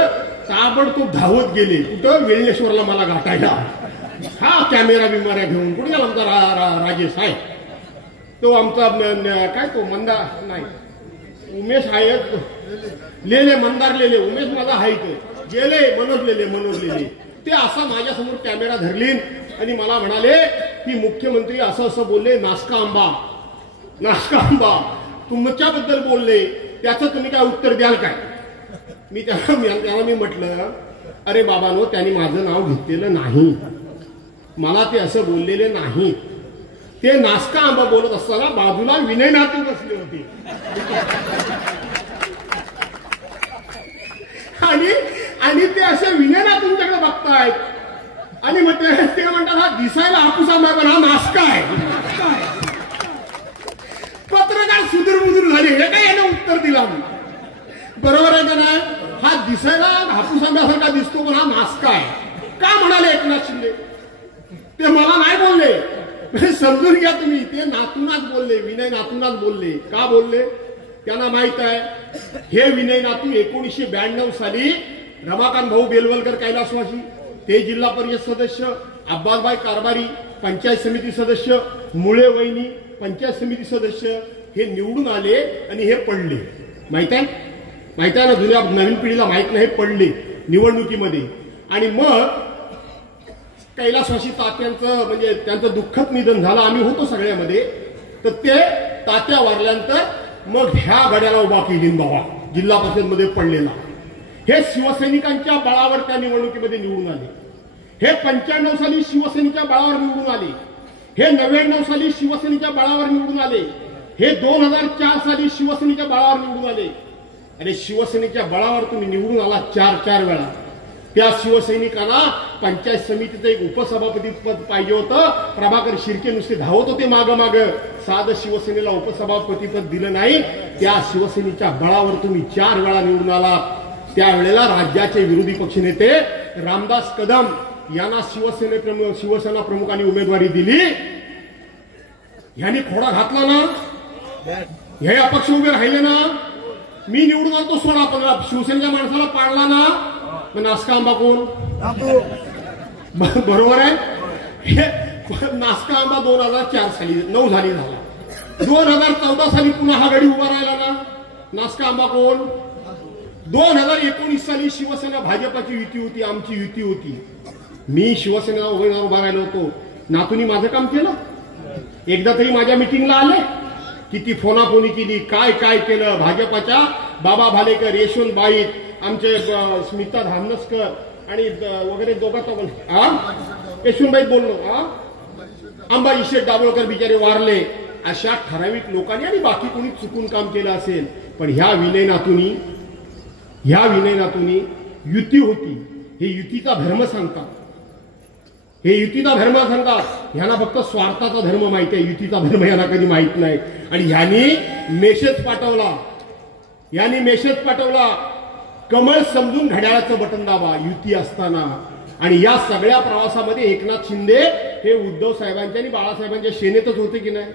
ताबडतोब धावत गेले. कुठं? वेळेश्वरला मला गाठायला. हा कॅमेरा बिमाऱ्या घेऊन. कुठे गेला आमचा राजेश आहे तो, आमचा काय तो मंदार नाही, उमेश आहे लेले, मंदार लेले. उमेश माझा आहे गेले, मनोज लेले. ते असा माझ्यासमोर कॅमेरा धरली आणि मला म्हणाले की मुख्यमंत्री असं बोलले, नासका आंबा तुमच्याबद्दल बोलले, त्याचं तुम्ही काय उत्तर द्याल काय? त्याला मी म्हटलं, अरे बाबानो, त्यांनी माझं नाव घेतलेलं नाही, मला ते असं बोललेले नाही. ते नासका आंबा बोलत असताना बाजूला विनय नातू बसले होते. आणि ते असे विनय नातूंच्याकडे बघतायत आणि ते म्हणतात हा दिसायला हापूस आंबा पण हा नासका आहे. पत्रकार सुदूर झाले. हे काय यानं उत्तर दिला? बरोबर आहे का नाही? हा दिसायला हापूस आंब्यासारखा दिसतो पण हा नासका आहे. का म्हणाले एकनाथ शिंदे? ते मला नाही बोलले, समजून घ्या तुम्ही. ते नातूनाच बोलले, विनय नातूनाच बोलले. का बोलले? त्यांना माहित आहे हे विनय नातू 1992 साली रमाकांत भाऊ बेलवलकर कैलासवासी, ते जिल्हा परिषद सदस्य, अब्बासबाई कारभारी पंचायत समिती सदस्य, मुळे वहिनी पंचायत समिती सदस्य, हे निवडून आले आणि हे पडले. माहित आहे ना? जुन्या नवीन पिढीला माहित नाही. पडले निवडणुकीमध्ये. आणि मग कैलासवासी तात्यांचं म्हणजे त्यांचं दुःखद निधन झालं. आम्ही होतो सगळ्यामध्ये. तर ते तात्या वारल्यानंतर मग ह्या गड्याला उभा केली बाबा, जिल्हा परिषद मध्ये पडलेला. हे शिवसैनिकांच्या बळावर त्या निवडणुकीमध्ये निवडून आले. हे 95 साली शिवसेनेच्या बळावर निवडून आले. हे 99 साली शिवसेनेच्या बळावर निवडून आले. हे 2004 साली शिवसेनेच्या बळावर निवडून आले. आणि शिवसेनेच्या बळावर तुम्ही निवडून आला 4 वेळा. त्या शिवसैनिकांना पंचायत समितीचं एक उपसभापती पद पाहिजे होतं. प्रभाकर शिर्के नुसते धावत होते माग. साधं शिवसेनेला उपसभापती पद दिलं नाही. त्या शिवसेनेच्या बळावर तुम्ही 4 वेळा निवडून आलात. त्यावेळेला राज्याचे विरोधी पक्षनेते रामदास कदम यांना शिवसेना प्रमुखांनी उमेदवारी दिली. ह्यांनी खोडा घातला ना, हे अपक्ष उभे राहिले ना. मी निवडून आलो सोडा, पण शिवसेनेच्या माणसाला पाडला ना. नासका आंबा कोण? बरोबर आहे. हे नासका आंबा 2004 साली 9 साली झाला. 2014 साली पुन्हा हा गडी उभा राहिला ना. नासका आंबा कोण? 2019 साली शिवसेना भाजपाची युती होती, आमची युती होती. मी शिवसेनेला उभा राहिलो होतो. नातूंनी माझं काम केलं. एकदा तरी माझ्या मिटिंगला आले? किती फोनाफोनी केली, काय काय केलं. भाजपाच्या बाबा भालेकर, यशवंतबाई, आमचे स्मिता धामनसकर आणि वगैरे यशवंतबाई बोललो, अंबाजी शेठ दाभोळकर बिचारे वारले. अशा ठराविक लोकांनी आणि बाकी कोणी चुकून काम केलं असेल. पण ह्या विनयनातूनी युती होती. हे युतीचा धर्म सांगतात. ह्यांना फक्त स्वार्थाचा धर्म माहिती आहे, युतीचा धर्म यांना कधी माहित नाही. आणि ह्यांनी मेसेज पाठवला, कमळ समजून घड्याळाचं बटन दाबा युती असताना. आणि या सगळ्या प्रवासामध्ये एकनाथ शिंदे हे उद्धव साहेबांच्या आणि बाळासाहेबांच्या सेनेतच होते की नाही.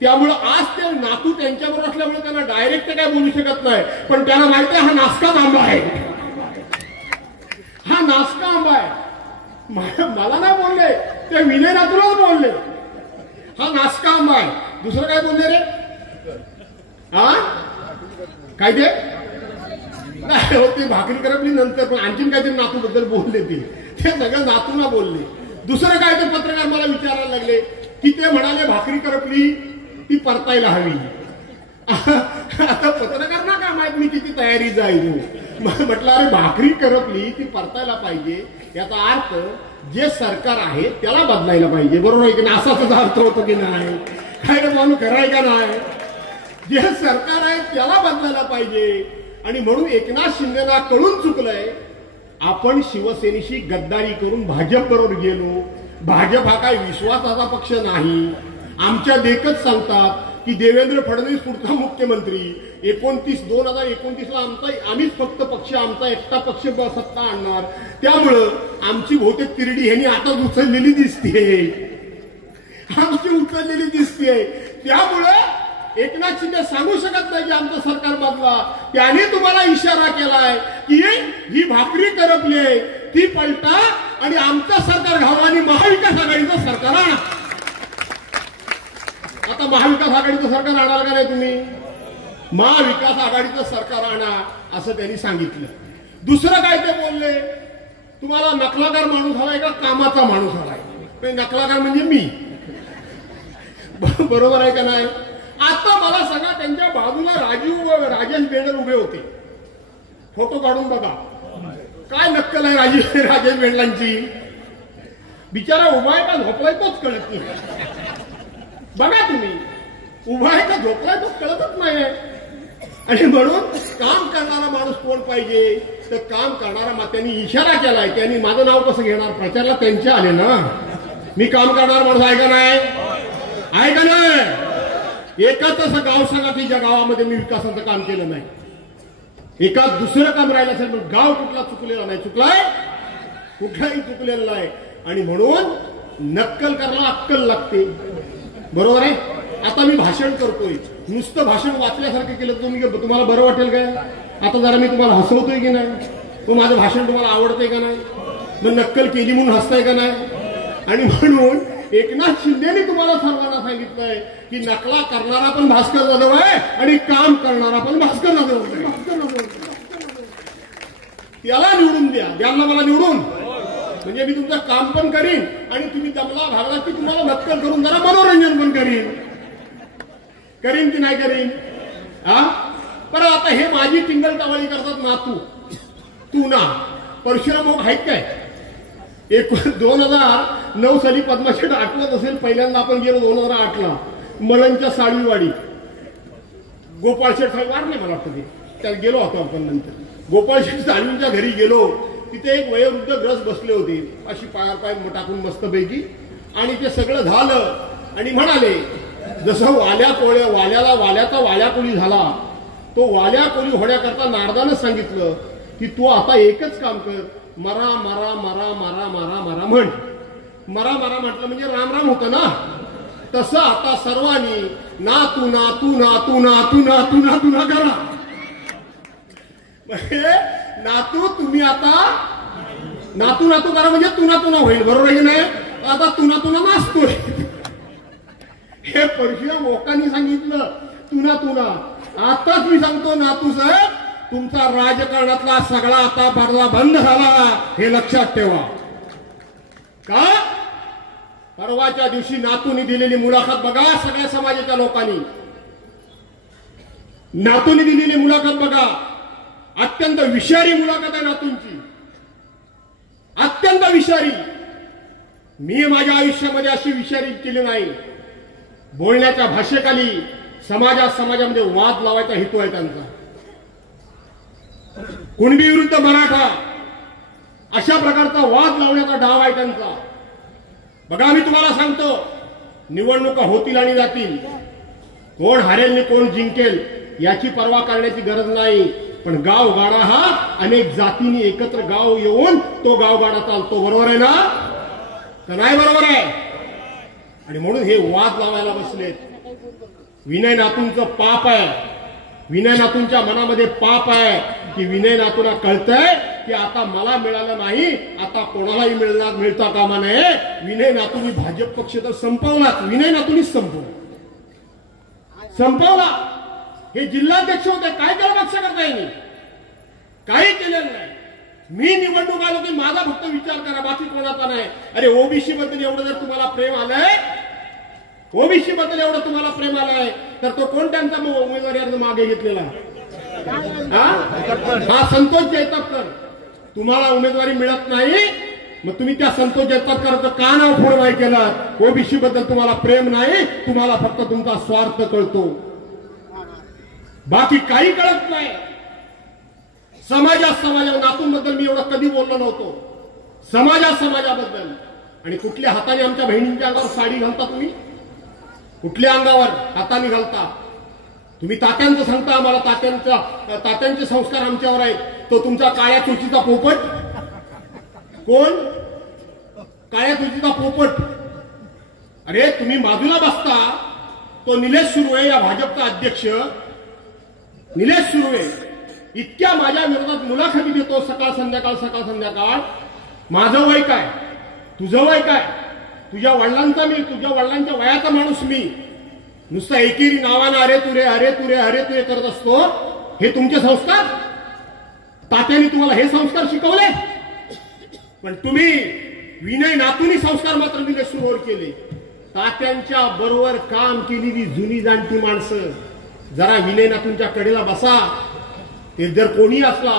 त्यामुळं आज ते नातू त्यांच्याबरोबर असल्यामुळे त्यांना डायरेक्ट काय बोलू शकत नाही. पण त्यांना माहिती आहे हा नासका आंबा आहे, हा नासका आंबा आहे. मला नाही बोलले, ते विनय नातूलाच बोलले हा नासका आंबा आहे. दुसरं काय बोलले रे? काय ते नाही हो, ते भाकरी करपली नंतर, पण आणखीन काहीतरी नातू बद्दल बोलले. ते सगळं नातूना बोलले. दुसरं काय ते पत्रकार मला विचारायला लागले की ते म्हणाले भाकरी करपली ती परतायला हवी. आता पत्रकार ना काय माहित मी किती तयारी जाईल. म्हटलं अरे भाकरी करपली ती परतायला पाहिजे, याचा अर्थ जे सरकार आहे त्याला बदलायला पाहिजे. बरोबर आहे की नाही? असा सुद्धा अर्थ होतो की नाही? काय माणूस कराय का नाही? जे सरकार आहे त्याला बदलायला पाहिजे. आणि म्हणून एकनाथ शिंदेना कळून चुकलंय. आपण शिवसेनेशी गद्दारी करून भाजप बरोबर गेलो. भाजप हा काय विश्वासाचा पक्ष नाही. आमच्या देखत सांगतात की देवेंद्र फडणवीस पुढचा मुख्यमंत्री. 2029ला आम्हीच फक्त पक्ष, आमचा एकटा पक्ष सत्ता आणणार. त्यामुळं आमची बहुतेक तिरडी ह्यांनी आताच उचललेली दिसते. त्यामुळं एकनाथ शिंदे सांगू शकत नाही की आमचं सरकार बदला. त्याने तुम्हाला इशारा केलाय की ही भाकरी करपली आहे ती पलटा आणि आमचं सरकार घावा आणि महाविकास आघाडीचं सरकार आणा. आता महाविकास आघाडीचं सरकार आणाल का नाही तुम्ही? महाविकास आघाडीचं सरकार आणा असं त्यांनी सांगितलं. दुसरं काय ते बोलले, तुम्हाला नकलाकार माणूस हवाय का कामाचा माणूस हवाय? नकलाकार म्हणजे मी. बरोबर आहे का नाही? आता मला सांगा, त्यांच्या बाजूला राजेश बेंडल उभे होते. फोटो काढून बघा काय नक्कल आहे राजेश बेंडलांची. बिचारा उभा आहे का झोपलाय तोच कळत नाही. बघा तुम्ही, उभा आहे का झोपलाय तोच कळतच नाही. आणि म्हणून काम करणारा माणूस कोण पाहिजे? तर काम करणारा त्यांनी इशारा केलाय. त्यांनी माझं नाव कसं घेणार? प्रचारला त्यांचे आले ना. मी काम करणारा माणूस आहे का नाही? एकाच असं गाव सांगा की ज्या गावामध्ये मी विकासाचं काम केलं नाही. एकाच दुसरं काम राहिलं असेल पण गाव कुठला चुकलेला नाही. कुठलाही चुकलेला नाही. आणि म्हणून नक्कल करायला अक्कल लागते. बरोबर आहे? आता मी भाषण करतोय, नुसतं भाषण वाचल्यासारखं केलं तर तुम्हाला बरं वाटेल काय? आता जरा मी तुम्हाला हसवतोय की नाही? तो माझं भाषण तुम्हाला आवडतंय का नाही? मग नक्कल केली म्हणून हसताय का नाही? आणि म्हणून एकनाथ शिंदेने तुम्हाला सर्वांना सांगितलंय की नकला करणारा पण भास्कर जाधव आहे आणि काम करणारा पण भास्कर जाधव आहे. त्याला निवडून द्या मला निवडून, म्हणजे मी तुमचं काम पण करीन आणि तुम्ही दमला भागला की तुम्हाला नक्कल करून जरा मनोरंजन पण करीन की नाही करीन? पण आता हे माझी टिंगल टावळी करतात नातू तू ना. परशुराम आहेत काय? 2009 साली पद्माशेठ आठवत असेल, पहिल्यांदा आपण गेलो 2008ला मलनच्या साळीवाडी. गोपाळ शेठ साहेब वारले मला वाटतं, त्यात गेलो होतो आपण. नंतर गोपाळ शेठ साळवींच्या घरी गेलो. तिथे एक वयोवृद्ध ग्रस बसले होते अशी पायावर पाय टाकून मस्तपैकी. आणि ते सगळं झालं आणि म्हणाले जसं वाल्याचा वाल्याकोली झाला, तो वाल्याकोली होण्याकरता नारदानं सांगितलं की तू आता एकच काम कर, मरा मरा मरा मरा मरा मरा म्हण. मरा मरा म्हटलं म्हणजे राम होतं ना. तसं आता सर्वांनी नातू नातू नातू नातू नातू नातू ना करा. नातू तुम्ही आता नातू नातू करा म्हणजे तुना तुना होईल. बरोबर आहे की नाही? आता तुना तुना नाचतोय. हे परशुराम लोकांनी सांगितलं तुना तुना. आताच मी सांगतो नातू साहेब, तुमचा राजकारणातला सगळा आता बदला बंद झाला, हे लक्षात ठेवा. का परवाच्या दिवशी नातूंनी दिलेली मुलाखत बघा. सगळ्या समाजाच्या लोकांनी नातूंनी दिलेली मुलाखत बघा. अत्यंत विषारी मुलाखत आहे नातूंची, अत्यंत विषारी. मी माझ्या आयुष्यामध्ये अशी विषारी केली नाही. बोलण्याच्या भाषेखाली समाजामध्ये वाद लावायचा हेतू आहे त्यांचा. कुणबी विरुद्ध मराठा अशा प्रकारचा वाद लावण्याचा डाव आहे त्यांचा. बघा, मी तुम्हाला सांगतो, निवडणुका होतील आणि जातील. कोण हरेल आणि कोण जिंकेल याची पर्वा करण्याची गरज नाही. पण गावगाडा हा अनेक जातींनी एकत्र गाव येऊन तो गावगाडा चालतो. बरोबर आहे ना? का नाही बरोबर आहे? आणि म्हणून हे वाद लावायला बसलेत. विनय नातूंचं पाप आहे. विनय नातूंच्या मनामध्ये पाप आहे की विनय नातूंना कळतंय की आता मला मिळालं नाही, आता कोणालाही मिळता कामा नये. विनय नातूंनी भाजप पक्ष तर संपवलाच. विनय नातूंनीच संपवला. हे जिल्हाध्यक्ष होते, काय केलं पक्ष करता येईल? काही केलेलं नाही. मी निवडणूक आलो की माझा फक्त विचार करा, बाकी कोणाचा नाही. अरे ओबीसी बद्दल एवढं जर तुम्हाला प्रेम आलंय, ओबीसी बद्दल एवढं तुम्हाला प्रेम आलंय, तर तो कोण त्यांचा उमेदवारी अर्ज मागे घेतलेला? हा संतोष जैतापकर. तुम्हाला उमेदवारी मिळत नाही, मग तुम्ही त्या संतोष जैतापकरचं का नाव फोड नाही केलं? ओबीसी बद्दल तुम्हाला प्रेम नाही, तुम्हाला फक्त तुमचा स्वार्थ कळतो, बाकी काही कळत नाही. समाजाबद्दल नातूंबद्दल मी एवढं कधी बोललो नव्हतो. समाजाबद्दल. आणि कुठल्या हाताने आमच्या बहिणींच्या अंगावर साडी घालता तुम्ही? कुठल्या अंगावर हाताने घालता तुम्ही? तात्यांचं सांगता आम्हाला, तात्यांचे संस्कार आमच्यावर आहेत. तो तुमचा काळ्या चुचीचा पोपट. कोण? काळ्या चुचीचा पोपट. अरे तुम्ही बाजूला बसता. तो निलेश सुर्वे, या भाजपचा अध्यक्ष निलेश सुर्वे, इतक्या माझ्या विरोधात मुलाखती देतो सकाळ संध्याकाळ. माझं वय काय? तुझं वय काय? तुझ्या वडिलांच्या वयाचा माणूस मी. नुसतं एकेरी नावानं अरे तुरे करत असतो. हे तुमचे संस्कार? तात्यांनी तुम्हाला हे संस्कार शिकवले? पण तुम्ही विनय नातूंनी संस्कार मात्र निलेश सुर्वेवर केले. तात्यांच्या बरोबर काम केलेली जुनी जाणती माणसं जरा विनय नातूंच्या कडेला बसा. ते जर कोणी असला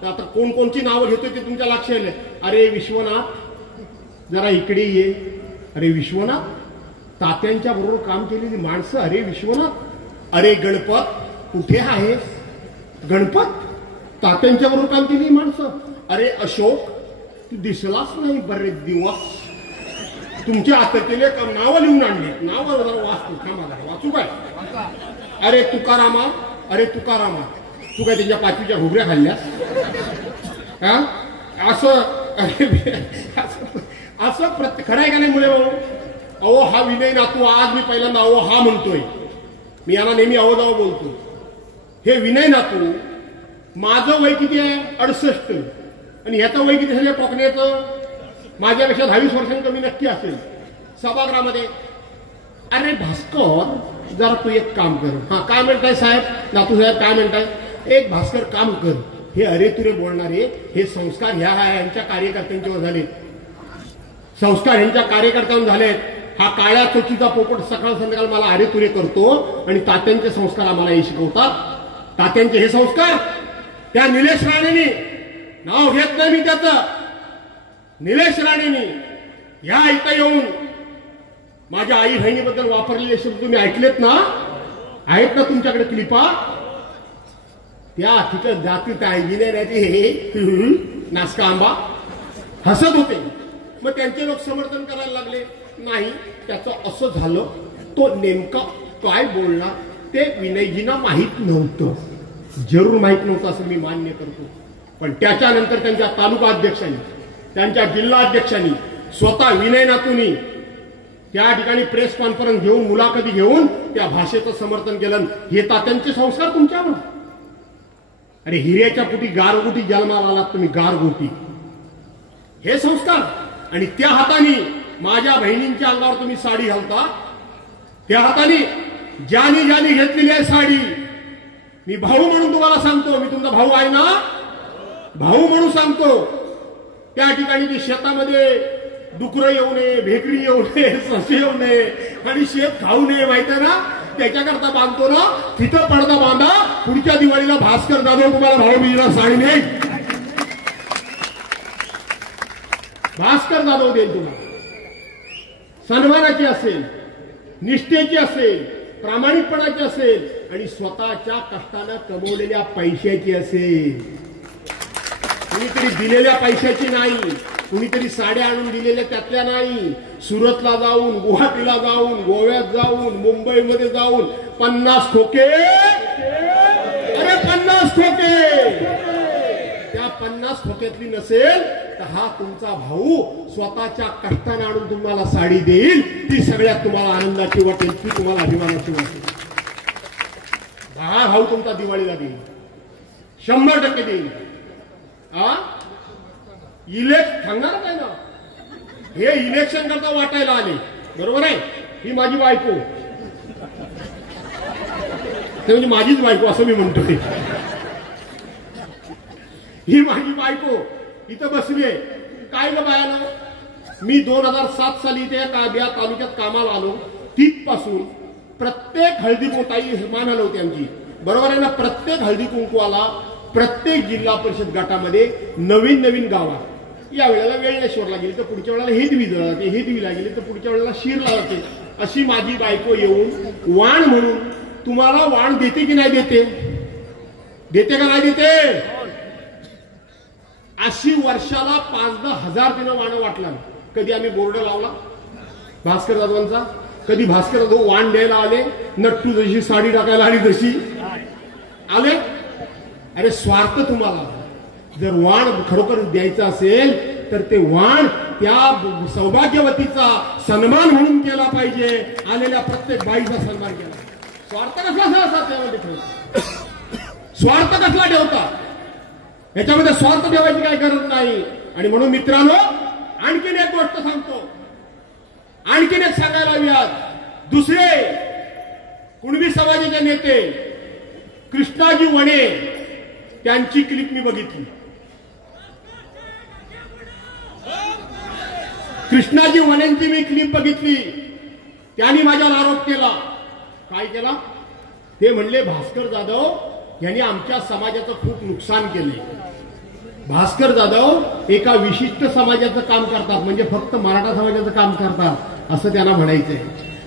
तर आता कोणची नावं घेतोय ते तुमच्या लक्षात येईल. अरे विश्वनाथ, जरा इकडे ये. अरे विश्वनाथ, तात्यांच्या बरोबर काम केलेली माणसं. अरे विश्वनाथ, अरे गणपत, कुठे आहेस? गणपत, तात्यांच्या बरोबर काम केलेली माणसं. अरे अशोक, तू दिसलाच नाही बरेच दिवस. तुमच्या आता केले नावं लिहून आणली. नावं जरा वाचू काय? अरे तुकारामा, तू काय त्यांच्या पाचवीच्या घुगऱ्या खाल्ल्यास? असं खरं आहे का नाही मुळे भाऊ? अहो हा विनय नातू, आज मी पहिल्यांदा अहो हा म्हणतोय. मी याला नेहमी अवजाव बोलतो. हे विनय नातू, माझं वय किती आहे? 68. आणि ह्याचं वय किती झालं टोकण्याचं? माझ्यापेक्षा 20 वर्षांनी कमी नक्की असेल. सभागृहामध्ये अरे भास्कर, जरा तू एक काम कर. हा काय म्हणताय साहेब? नातू साहेब काय म्हणताय? एक भास्कर काम कर. हे अरे तुरे बोलणारे हे संस्कार ह्यांच्या कार्यकर्त्यांच्यावर झाले. संस्कार ह्यांच्या कार्यकर्त्यांवर झालेत. हा काळ्या चोचीचा पोपट सकाळ संध्याकाळ मला अरे तुरे करतो आणि तात्यांचे संस्कार आम्हाला हे शिकवतात. तात्यांचे हे संस्कार त्या निलेश राणेंनी, नाव घेत नाही मी त्याचं, निलेश राणेंनी या इथं येऊन माझ्या आई बहिणीबद्दल वापरलेले शब्द तुम्ही ऐकलेत ना? आहेत ना तुमच्याकडे क्लिपा? त्या ठिकाण जातीत हे नासका आंबा हसत होते. मग त्यांचे लोक समर्थन करायला लागले. नाही, त्याचं असं झालं. तो नेमका काय बोलणार ते विनयजींना माहीत नव्हतं. जरूर माहीत नव्हतं असं मी मान्य करतो. पण त्याच्यानंतर त्यांच्या तालुका अध्यक्षांनी, त्यांच्या जिल्हा अध्यक्षांनी, स्वतः विनय नातूंनी त्या ठिकाणी प्रेस कॉन्फरन्स घेऊन, मुलाखती घेऊन त्या भाषेचं समर्थन केलं. हे तात्यांचे संस्कार तुमच्यावर? अरे हिऱ्याच्या पोटी गारगोटी जन्माला आलात तुम्ही, गारगोटी. हे संस्कार. आणि त्या हाताने माझ्या बहिणींच्या अंगावर तुम्ही साडी घालता. त्या हाताने ज्यानी घेतलेली आहे साडी. मी भाऊ म्हणून तुम्हाला सांगतो, मी तुमचा भाऊ आहे ना, भाऊ म्हणून सांगतो. त्या ठिकाणी ती शेतामध्ये डुकरं येऊ नये, भेकरी येऊ नये, ससे येऊ नये आणि शेत खाऊ नये, माहितीये ना, त्याच्याकरता बांधतो ना, तिथं पडदा बांधा. पुढच्या दिवाळीला भास्कर जाधव तुम्हाला भाऊबीजेला साडी देईल. भास्कर जाधव देईल तुम्हाला. सन्मानाची असेल, निष्ठेची असेल, प्रामाणिकपणाची असेल आणि स्वतःच्या कष्टानं कमवलेल्या पैशाची असेल. कुणीतरी दिलेल्या पैशाची नाही, कुणीतरी साड्या आणून दिलेल्या त्यातल्या नाही. सुरतला जाऊन, गुवाहाटीला जाऊन, गोव्यात जाऊन, मुंबईमध्ये जाऊन 50 खोके, अरे 50 खोके, त्या 50 खोक्यातली नसेल तर हा तुमचा भाऊ स्वतःच्या कष्टाने आणून तुम्हाला साडी देईल. ती सगळ्यात तुम्हाला आनंदाची वाटेल, ती तुम्हाला अभिमानाची वाटेल. हा भाऊ तुमचा दिवाळीला देईल, 100% देईल. सांगणार काय ना, हे इलेक्शन करता वाटायला आले, बरोबर आहे. ही माझी बायको, ते म्हणजे माझीच बायको असं मी म्हणतोय. ही माझी बायको इथं बसली आहे. काय ग बायानं, मी 2007 साली इथे या तालुक्यात कामाला आलो. तिथपासून प्रत्येक हळदी कुंकवाई मान आलं होती आमची, बरोबर आहे ना. प्रत्येक हळदी कुंकवाला प्रत्येक जिल्हा परिषद गटामध्ये नवीन नवीन गावात, या वेळेला वेळेश्वरला गेली तर पुढच्या वेळेला हेदवीला जाते, हेदवीला गेली तर पुढच्या वेळेला शिरला जाते. अशी माझी बायको येऊन वाण म्हणून तुम्हाला वाण देते की नाही देते, देते का नाही देते. अशी वर्षाला 5-10 हजार तिनं वाण वाटला. कधी आम्ही बोर्ड लावला भास्कर जाधवांचा, कधी भास्कर जाधव वाण द्यायला आले, नट्टू जशी साडी टाकायला आली तशी आले. अरे स्वार्थ तुम्हाला. जर वाण खरोखर द्यायचं असेल तर ते वाण त्या सौभाग्यवतीचा सन्मान म्हणून केला पाहिजे. आलेल्या प्रत्येक बाईचा सन्मान केला. स्वार्थ कसला त्यामध्ये स्वार्थ कसला ठेवता, याच्यामध्ये स्वार्थ ठेवायची काही गरज नाही. आणि म्हणून मित्रांनो, आणखीन एक गोष्ट सांगतो, आणखीन एक सांगायला हवी. दुसरे कुणबी समाजाचे नेते कृष्णाजी वणे, त्यांची क्लिप मी बघितली. कृष्णाजी वणेंची मी क्लिप बघितली. त्यांनी माझ्यावर आरोप केला. काय केला ते म्हणले, भास्कर जाधव यांनी आमच्या समाजाचं खूप नुकसान केलंय. भास्कर जाधव एका विशिष्ट समाजाचं काम करतात, म्हणजे फक्त मराठा समाजाचं काम करतात असं त्यांना म्हणायचंय.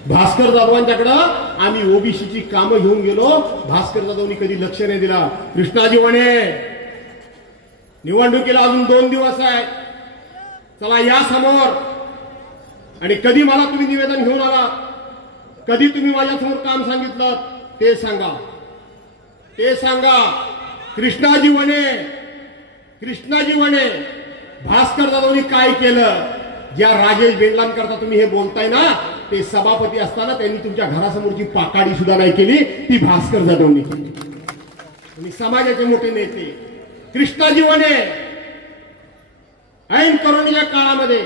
भास्कर जाधवांच्याकडं आम्ही ओबीसीची कामं घेऊन गेलो, भास्कर जाधवनी कधी लक्ष नाही दिला. कृष्णाजी वणे, निवडणुकीला अजून 2 दिवस आहेत, चला या समोर. आणि कधी मला तुम्ही निवेदन घेऊन आला, कधी तुम्ही माझ्यासमोर काम सांगितलं ते सांगा, ते सांगा. कृष्णाजी वणे, कृष्णाजी वणे, भास्कर जाधवनी काय केलं? ज्या राजेश बेंडलांकरता तुम्ही हे बोलताय ना, ते सभापती असताना त्यांनी तुमच्या घरासमोरची पाकाडी सुद्धा नाही केली, ती भास्कर जाधवनी केली. तुम्ही समाजाचे मोठे नेते. कृष्णाजी वणे ऐन करोनाच्या काळामध्ये,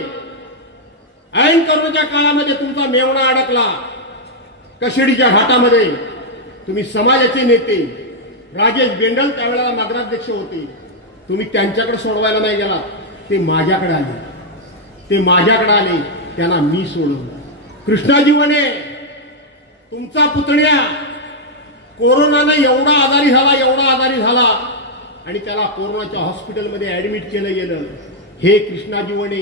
ऐन करोनाच्या काळामध्ये तुमचा मेवणा अडकला कशेडीच्या घाटामध्ये. तुम्ही समाजाचे नेते, राजेश बेंडल त्यावेळेला नगराध्यक्ष होते, तुम्ही त्यांच्याकडे सोडवायला नाही गेला, ते माझ्याकडे आले, ते माझ्याकडे आले, त्यांना मी सोडवलं. कृष्णाजी वणे, तुमचा पुतण्या कोरोनाने एवढा आजारी झाला, एवढा आजारी झाला आणि त्याला कोरोनाच्या हॉस्पिटलमध्ये ऍडमिट केलं गेलं. हे कृष्णाजी वणे,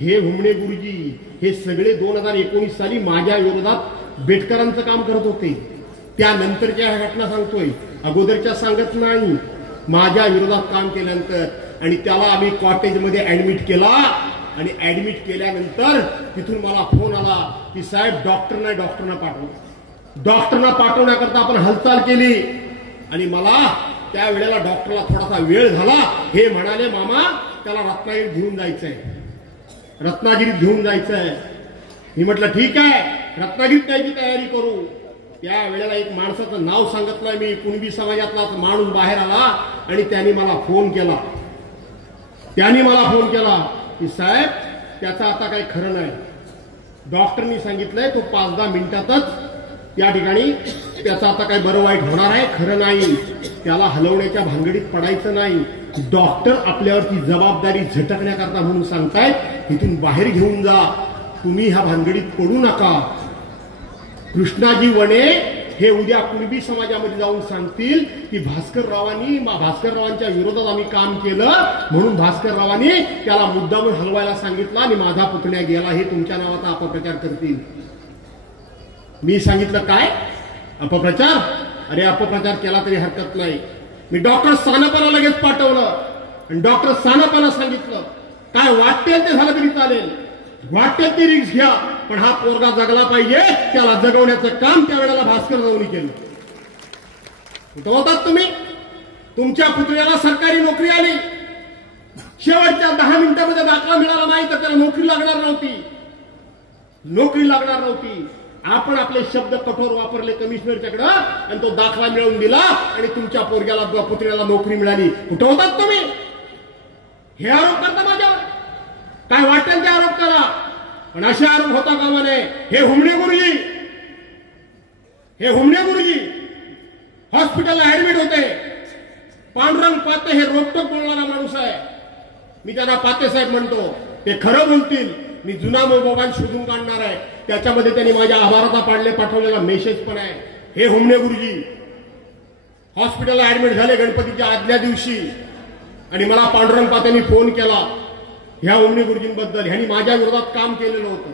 हे हुमणे गुरुजी, हे सगळे 2019 साली माझ्या विरोधात बेटकरांचं काम करत होते. त्यानंतरच्या ह्या घटना सांगतोय, अगोदरच्या सांगत नाही. माझ्या विरोधात काम केल्यानंतर आणि त्याला आम्ही कॉटेजमध्ये ऍडमिट केला. आणि ऍडमिट केल्यानंतर तिथून मला फोन आला की साहेब डॉक्टरना पाठवू. डॉक्टरना पाठवण्याकरता आपण हालचाल केली. आणि मला त्यावेळेला डॉक्टरला थोडासा वेळ झाला. हे म्हणाले, मामा त्याला रत्नागिरीत घेऊन जायचंय, रत्नागिरीत घेऊन जायचंय. मी म्हटलं ठीक आहे, रत्नागिरीत जायची तयारी करू. त्यावेळेला एक माणसाचं नाव सांगितलं मी, कुणबी समाजातला माणूस बाहेर आला आणि त्यांनी मला फोन केला. त्यांनी मला फोन केला की साहेब त्याचं आता काही खरं नाही. डॉक्टरनी सांगितलंय तो 5-10 मिनिटातच या ठिकाणी त्याचं आता काही बरं वाईट होणार आहे, खरं नाही. त्याला हलवण्याच्या भानगडीत पडायचं नाही. डॉक्टर आपल्यावरती जबाबदारी झटकण्याकरता म्हणून सांगतायत इथून बाहेर घेऊन जा, तुम्ही ह्या भानगडीत पडू नका. कृष्णाजी वने हे उद्या कुणबी समाजामध्ये जाऊन सांगतील की भास्कररावांच्या विरोधात आम्ही काम केलं म्हणून भास्कररावांनी त्याला मुद्दामून हलवायला सांगितलं आणि माझा पुतण्या गेला, हे तुमच्या नावाचा अपप्रचार करतील. मी सांगितलं काय अपप्रचार? अरे अपप्रचार केला तरी हरकत नाही. मी डॉक्टर सानपाला लगेच पाठवलं आणि डॉक्टर सानपाला सांगितलं काय वाटेल ते झालं तरी चालेल, वाटेल ती रिक्स घ्या, पण हा पोरगा जगला पाहिजे, त्याला जगवण्याचं काम त्यावेळेला भास्कररावांनी केलं. कुठं होतात तुम्ही? तुमच्या पुतण्याला सरकारी नोकरी आली, शेवटच्या 10 मिनिटांमध्ये दाखला मिळाला नाही तर त्याला नोकरी लागणार नव्हती. आपण आपले शब्द कठोर वापरले कमिशनरच्याकडे आणि तो दाखला मिळवून दिला आणि तुमच्या पोरग्याला पुतण्याला नोकरी मिळाली. कुठं होतात तुम्ही? हे आरोप करता माझ्यावर? काय वाटेल ते आरोप करा, पण असे आरोप होता कामा नये. हे हुमणे गुरुजी हॉस्पिटलला ऍडमिट होते. पांडुरंग पाते हे रोकटोक बोलणारा माणूस आहे. मी त्यांना पाते साहेब म्हणतो, ते खरं बोलतील. मी जुना मोबाईल शोधून काढणार आहे, त्याच्यामध्ये त्यांनी माझ्या आभाराचा पाठवलेला मेसेज पण आहे. हे हुमणे गुरुजी हॉस्पिटलला ऍडमिट झाले गणपतीच्या आदल्या दिवशी आणि मला पांडुरंग पात्यांनी फोन केला ह्या हुमणे गुरुजींबद्दल. ह्यांनी माझ्या विरोधात काम केलेलं होतं.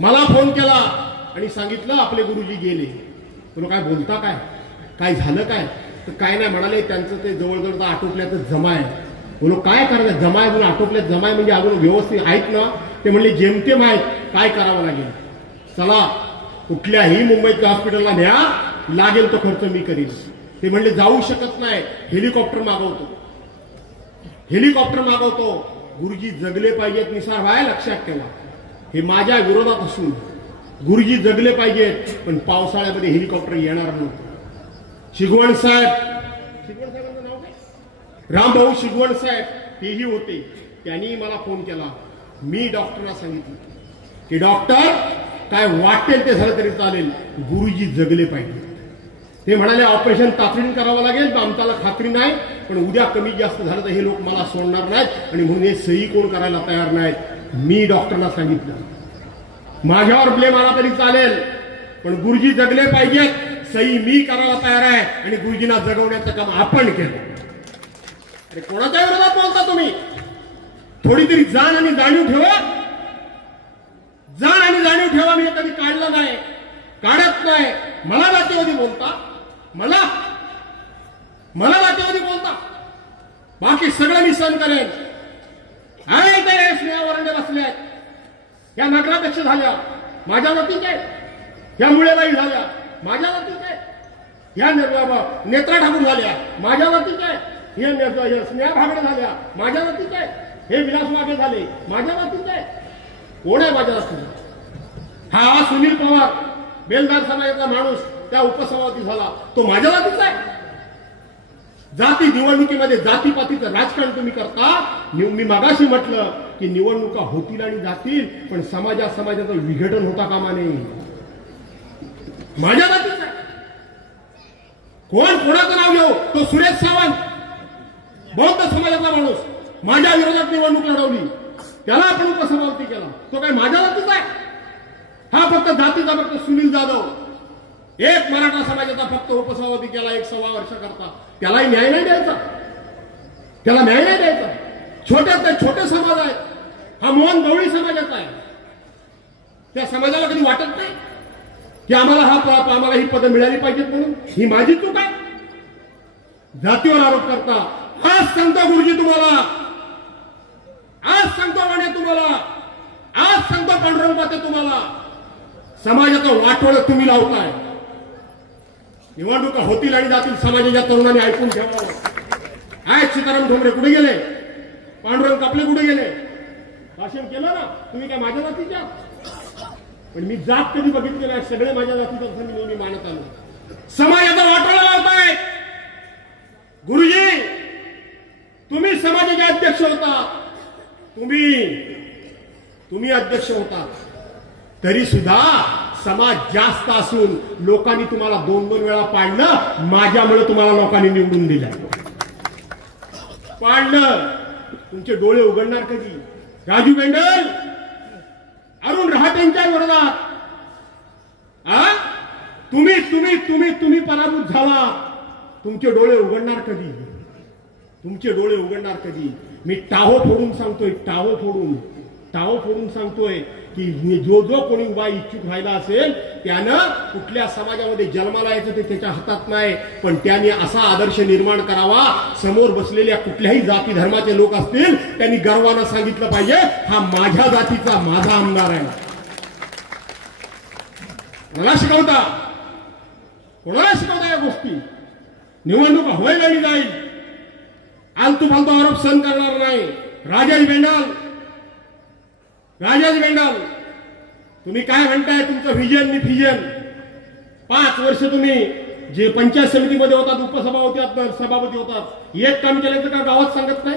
मला फोन केला आणि सांगितलं आपले गुरुजी गेले. तुला काय बोलता काय झालं काय? तर काय नाही म्हणाले, त्यांचं ते जवळजवळ आटोपल्याचं जमा आहे. बोलो काय करायचं? जमाय म्हणून आटोपल्यात जमाय म्हणजे अजून व्यवस्थित आहेत ना? ते म्हणले जेमतेम आहेत, काय करावं लागेल? चला कुठल्याही मुंबईतल्या हॉस्पिटलला न्या, लागेल तो खर्च मी करीन. ते म्हणले जाऊ शकत नाही, हेलिकॉप्टर मागवतो. गुरुजी जगले पाहिजेत निसार व्हाय, लक्षात ठेवा. हे माझ्या विरोधात असून गुरुजी जगले पाहिजेत, पण पावसाळ्यामध्ये हेलिकॉप्टर येणार नव्हतं. शिगवण साहेबांचं नाव काय? रामभाऊ शिगवण साहेब तेही होते. त्यांनी मला फोन केला. मी डॉक्टरना सांगितलं की डॉक्टर काय वाटेल ते झालं तरी चालेल, गुरुजी जगले पाहिजे. ते म्हणाले ऑपरेशन तातडीने करावं लागेल, आमच्याला खात्री नाही, पण उद्या कमी जास्त झालं तर हे लोक मला सोडणार नाहीत आणि म्हणून हे सही कोण करायला तयार नाहीत. मी डॉक्टरना सांगितलं माझ्यावर ब्लेम आला तरी चालेल, पण गुरुजी जगले पाहिजेत, सही मी करायला तयार आहे आणि गुरुजींना जगवण्याचं काम आपण केलं. अरे कोणाच्या विरोधात बोलता तुम्ही? थोडी तरी जाण आणि जाणीव ठेवा. मी कधी काढलं नाही, काढत नाही. मला जातीवादी बोलता, मला जातीवादी बोलता, बाकी सगळं मी सहन करेन. स्नेहा वरंडे बसल्यात, या नगराध्यक्ष झाल्या माझ्या जातीच्या आहेत, या मुळेबाई झाल्या माझ्या जातीच्या आहेत, या नेत्रा ठाकूर झाल्या माझ्या जातीच्या आहेत, हे स्नेहा भागडे झाल्या माझ्या जातीच्या आहेत, हे विलास वाघे झाले माझ्या जातीचे आहेत. कोण आहे माझ्या जातीचा? हा सुनील पवार बेलदार समाजाचा माणूस त्या उपसभापती झाला, तो माझ्या जातीचा आहे. जाती निवडणुकीमध्ये जातीपातीचं राजकारण तुम्ही करता. मी मागाशी म्हटलं की निवडणुका होतील आणि जातील, पण समाजाचं विघटन होता कामा नये. माझ्या जातीचा कोणाचं नाव घेऊ? तो सुरेश सावंत बौद्ध समाजाचा माणूस माझ्या विरोधात निवडणूक लढवली, त्याला आपण उपसभापती केला. तो काय माझ्या जातीचा आहे? हा फक्त जातीचा फक्त सुनील जाधव एक मराठा समाजाचा फक्त उपसभापती केला 1.25 वर्ष करता. त्यालाही न्याय नाही द्यायचा. छोटे समाज आहेत. हा मोहन गवळी समाजाचा आहे. त्या समाजाला कधी वाटत नाही की आम्हाला ही पदं मिळाली पाहिजेत म्हणून. ही माझी चूक आहे. जातीवर आरोप करता. आज सांगतो गुरुजी तुम्हाला, आज सांगतो वाणे तुम्हाला, आज सांगतो पांडुरंग पाते तुम्हाला, समाजाचं वाटोळं तुम्ही लावताय. निवडणुका होतील आणि जातील. समाजाच्या तरुणांनी ऐकून ठेवावं. आहेत सीताराम ठोंबरे कुठे गेले? पांडुरंग कापले कुठे गेले? भाषण केलं ना तुम्ही काय माझ्या जातीच्या? पण मी जात कधी बघितले नाही. सगळे माझ्या जातीचं असं मी नेहमी मानत आलो. समाजाचा वाटोळा लावताय. गुरुजी तुम्ही समाजाचे अध्यक्ष होता, तुम्ही अध्यक्ष होता, तरी सुद्धा समाज जास्त असून लोकांनी तुम्हाला 2-2 वेळा पाडलं. माझ्यामुळे तुम्हाला लोकांनी निवडून दिलं. पाडलं, तुमचे डोळे उघडणार कधी? राजू बेंडल, अरुण रहाटेंच्या विरोधात तुम्ही तुम्ही तुम्ही तुम्ही पराभूत झाला. तुमचे डोळे उघडणार कधी? तुमचे डोळे उघडणार कधी? मी टाहो फोडून सांगतोय, टाहो फोडून सांगतोय की जो जो कोणी उभा इच्छुक राहिला असेल त्यानं कुठल्या समाजामध्ये जन्माला यायचं ते त्याच्या हातात नाही, पण त्याने असा आदर्श निर्माण करावा, समोर बसलेल्या कुठल्याही जाती धर्माचे लोक असतील त्यांनी गर्वानं सांगितलं पाहिजे, हा माझ्या जातीचा माझा आमदार आहे. कोणाला शिकवता या गोष्टी? निवडणूक होईल जाईल, आलतू फालतू आरोप सहन करणार नाही. राजेश बेंडाल, तुम्ही काय म्हणताय? तुमचं व्हिजन नि फिजन. 5 वर्ष तुम्ही जे पंचायत समितीमध्ये होतात, उपसभापती होतात, सभापती होतात, एक काम केल्याचं का गावात सांगत नाही?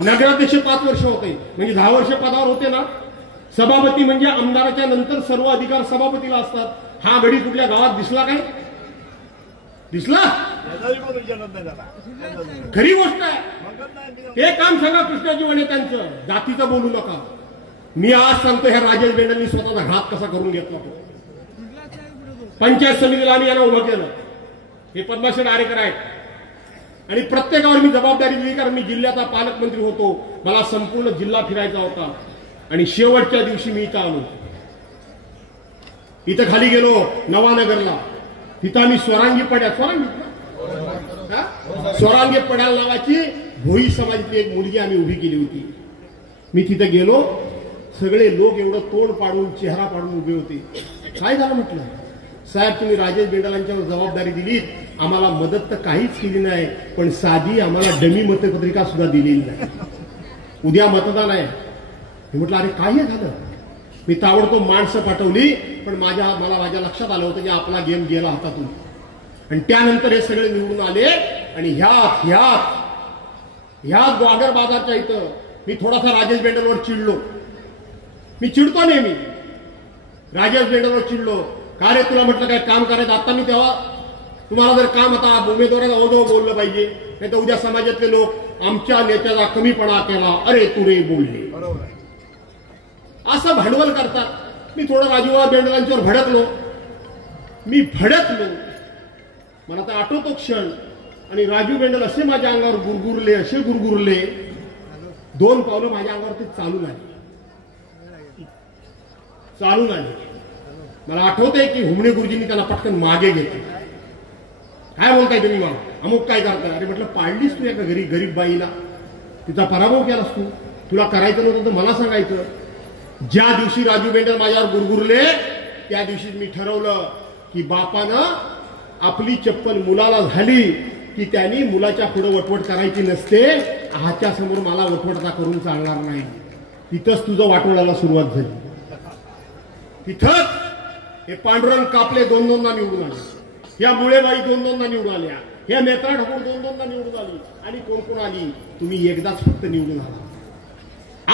नगराध्यक्ष 5 वर्ष होते म्हणजे 10 वर्ष पदावर होते ना. सभापती म्हणजे आमदाराच्या नंतर सर्व अधिकार सभापतीला असतात. हा घडी कुठल्या गावात दिसला काय? दिसला? खरी गोष्ट आहे. ते काम सांगा कृष्णाजी वने त्यांचं, जातीचं बोलू नका. मी आज सांगतो ह्या राजेश बेंडलनी स्वतःचा घात कसा करून घेतला. पंचायत समितीला आम्ही यांना उभं केलं. हे पद्माशेठ आरेकर आहेत आणि प्रत्येकावर मी जबाबदारी दिली, कारण मी जिल्ह्याचा पालकमंत्री होतो, मला संपूर्ण जिल्हा फिरायचा होता. आणि शेवटच्या दिवशी मी इथं आलो, इथं खाली गेलो नवानगरला. तिथं आम्ही स्वरांगी पड्याल नावाची भोई समाजातली एक मुलगी आम्ही उभी केली होती. मी तिथं गेलो, सगळे लोक एवढं तोंड पाडून चेहरा पाडून उभे होते. काय झालं म्हटलं, साहेब तुम्ही राजेश बेंडालांच्यावर जबाबदारी दिलीत, आम्हाला मदत तर काहीच केली नाही, पण साधी आम्हाला डमी मतपत्रिका सुद्धा दिलेली नाही. उद्या मतदान आहे. मी म्हटलं अरे काय झालं? मी ताबडतोब माणसं पाठवली, पण मला माझ्या लक्षात आलं होतं की आपला गेम गेला हातातून. आणि त्यानंतर हे सगळे निवडून आले. आणि ह्याच ग्वागर बाजारच्या इथं मी थोडासा राजेश बेंडलवर चिडलो. मी चिडतो नेहमी, राजेश बेंडलवर चिडलो. का रे तुला म्हटलं काय काम करायचं? आता मी तेव्हा तुम्हाला जर काम आता उमेदवाराला ओझो बोललं पाहिजे, नाही तर उद्या समाजातले लोक आमच्या नेत्याचा कमीपणा केला, अरे तू रे बोलले, असं भांडवल करतात. मी थोडं राजूभाऊ बेंडलांच्यावर भडकलो. मला तर आठवतो क्षण. आणि राजू बेंडल असे माझ्या अंगावर गुरगुरले, 2 पावलं माझ्या अंगावर ते चालून आले. मला आठवतंय की हुमणे गुरुजींनी त्याला पटकन मागे घेतले. काय बोलताय तुम्ही मला, अमुक काय करताय? अरे म्हटलं पाडलीस तू एका गरीब बाईला, तिचा पराभव केलास तू. तुला करायचं नव्हतं तर मला सांगायचं. ज्या दिवशी राजू बेंडल माझ्यावर गुरगुरले त्या दिवशी मी ठरवलं की बापानं आपली चप्पल मुलाला झाली की त्यांनी मुलाच्या पुढे वटवट करायची नसते. हाच्या समोर मला वटवटता करून चालणार नाही. तिथंच तुझं वाटोळाला सुरुवात झाली. तिथंच हे पांडुरंग कापले 2-2दा निवडून आले, या मुळेबाई 2-2दा निवडून आल्या, या नेत्रा ठाकूर 2-2दा निवडून आली. आणि कोण आली? तुम्ही एकदाच फक्त निवडून आला.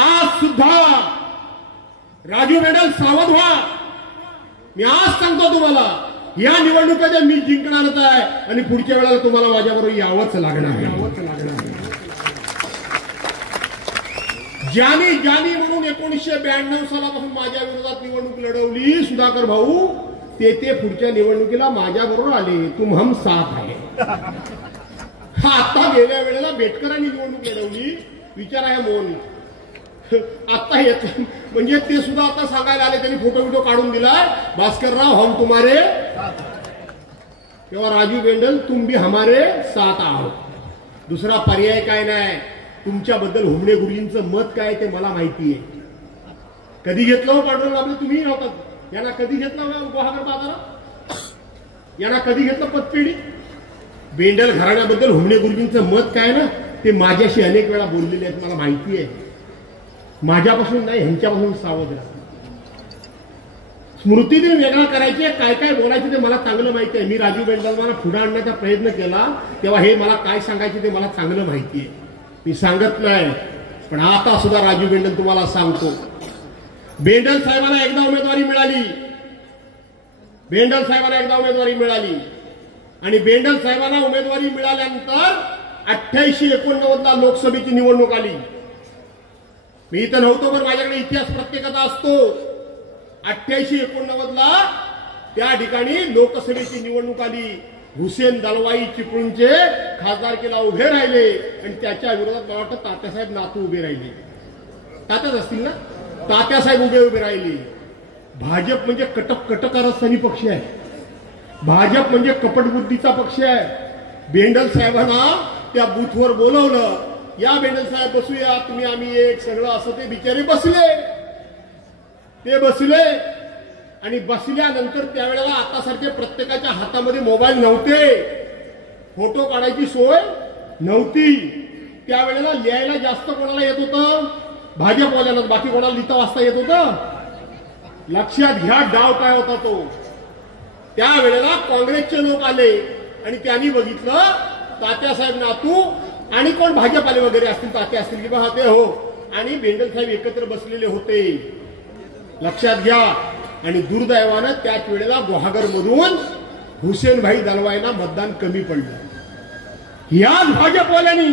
आज सुद्धा राजू बेंडल सावध व्हा. मी आज सांगतो तुम्हाला, या निवडणुकीत मी जिंकणारच आहे आणि पुढच्या वेळेला तुम्हाला माझ्याबरोबर यावंच लागणार. ज्यांनी म्हणून 1992 सालापासून माझ्या विरोधात निवडणूक लढवली सुधाकर भाऊ, ते पुढच्या निवडणुकीला माझ्याबरोबर आले. तुम हम साथ आहे. आता गेल्या वेळेला बेटकरांनी निवडणूक लढवली. विचारा या मोहन आता येत म्हणजे ते सुद्धा आता सांगायला आले. त्यांनी फोटो काढून दिलाय, भास्करराव हम तुम्हारे, तेव्हा राजू बेंडल तुम भी हमारे साथ आहोत. दुसरा पर्याय काय नाही. तुमच्याबद्दल हुमणे गुरुजींचं मत काय ते मला माहिती आहे. कधी घेतलं पांडुरंग आपलं? तुम्ही नव्हतात. यांना कधी घेतलं गुहागर बाजारात? यांना कधी घेतलं पतपेढी? बेंडल घराण्याबद्दल हुमणे गुरुजींचं मत काय ना ते माझ्याशी अनेक वेळा बोललेले आहेत, मला माहिती आहे. माझ्यापासून नाही, ह्यांच्यापासून सावध राहा. स्मृतीदिन वेगळा करायचे, काय काय बोलायचे ते मला चांगलं माहिती आहे. मी राजू बेंडलला पुढे आणण्याचा प्रयत्न केला तेव्हा हे मला काय सांगायचे ते मला चांगलं माहिती आहे. मी सांगत नाही, पण आता सुद्धा राजू बेंडल तुम्हाला सांगतो. बेंडल साहेबांना एकदा उमेदवारी मिळाली आणि बेंडल साहेबांना उमेदवारी मिळाल्यानंतर 88-89 ला लोकसभेची निवडणूक आली. मी इथं नव्हतो, पण माझ्याकडे इतिहास प्रत्येकाचा असतो. 88-89 ला त्या ठिकाणी लोकसभेची निवडणूक आली. हुसेन दलवाई चिपळूणचे खासदारकीला उभे राहिले आणि त्याच्या विरोधात मला वाटतं तात्यासाहेब नातू उभे राहिले. तात्याच असतील ना, तात्यासाहेब उभे राहिले. भाजप म्हणजे कटकारस्थानी पक्ष आहे. भाजप म्हणजे कपटबुद्धीचा पक्ष आहे. बेंडल साहेबांना त्या बूथवर बोलवलं, या बेंडल साहेब बसूया, तुम्ही आम्ही एक सगळं असं. ते बिचारे बसले. ते बसले आणि बसल्यानंतर त्यावेळेला आतासारखे प्रत्येकाच्या हातामध्ये मोबाईल नव्हते, फोटो काढायची सोय नव्हती. त्यावेळेला लिहायला जास्त कोणाला येत होतं? भाजपवाल्याला. बाकी कोणाला लिहिता वाचता येत होतं? लक्षात घ्या डाव काय होता तो. त्यावेळेला काँग्रेसचे लोक आले आणि त्यांनी बघितलं तात्यासाहेब नातू आणि कोण भाजप आले वगैरे असतील, तात्या असतील की बा ते हो, आणि बेंडल साहेब एकत्र बसलेले होते. लक्षात घ्या. आणि दुर्दैवानं त्याच वेळेला गुहागरमधून हुसेनभाई दलवाईंना मतदान कमी पडलं. याच भाजपवाल्यांनी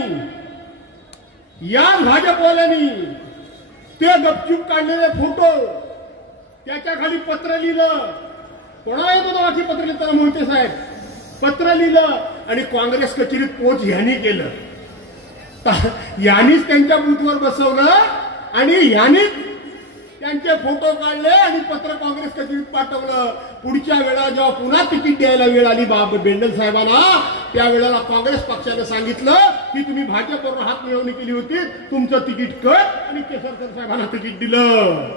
ते गपचूप काढलेले फोटो, त्याच्या खाली पत्र लिहिलं. कोणा येत होतं वाची पत्र लिहिताना? मोहिते साहेब. पत्र लिहिलं आणि काँग्रेस कचेरीत पोच ह्यांनी केलं. यांनीच त्यांच्या बूथवर बसवलं आणि यांनीच त्यांचे फोटो काढले आणि पत्र काँग्रेस कचेरीत पाठवलं. पुढच्या वेळा जेव्हा पुन्हा तिकीट द्यायला वेळ आली बेंडल साहेबांना, त्यावेळेला काँग्रेस पक्षाने सांगितलं की तुम्ही भाजपवर हात मिळवणी केली होती, तुमचं तिकीट कट, आणि केसरकर साहेबांना तिकीट दिलं.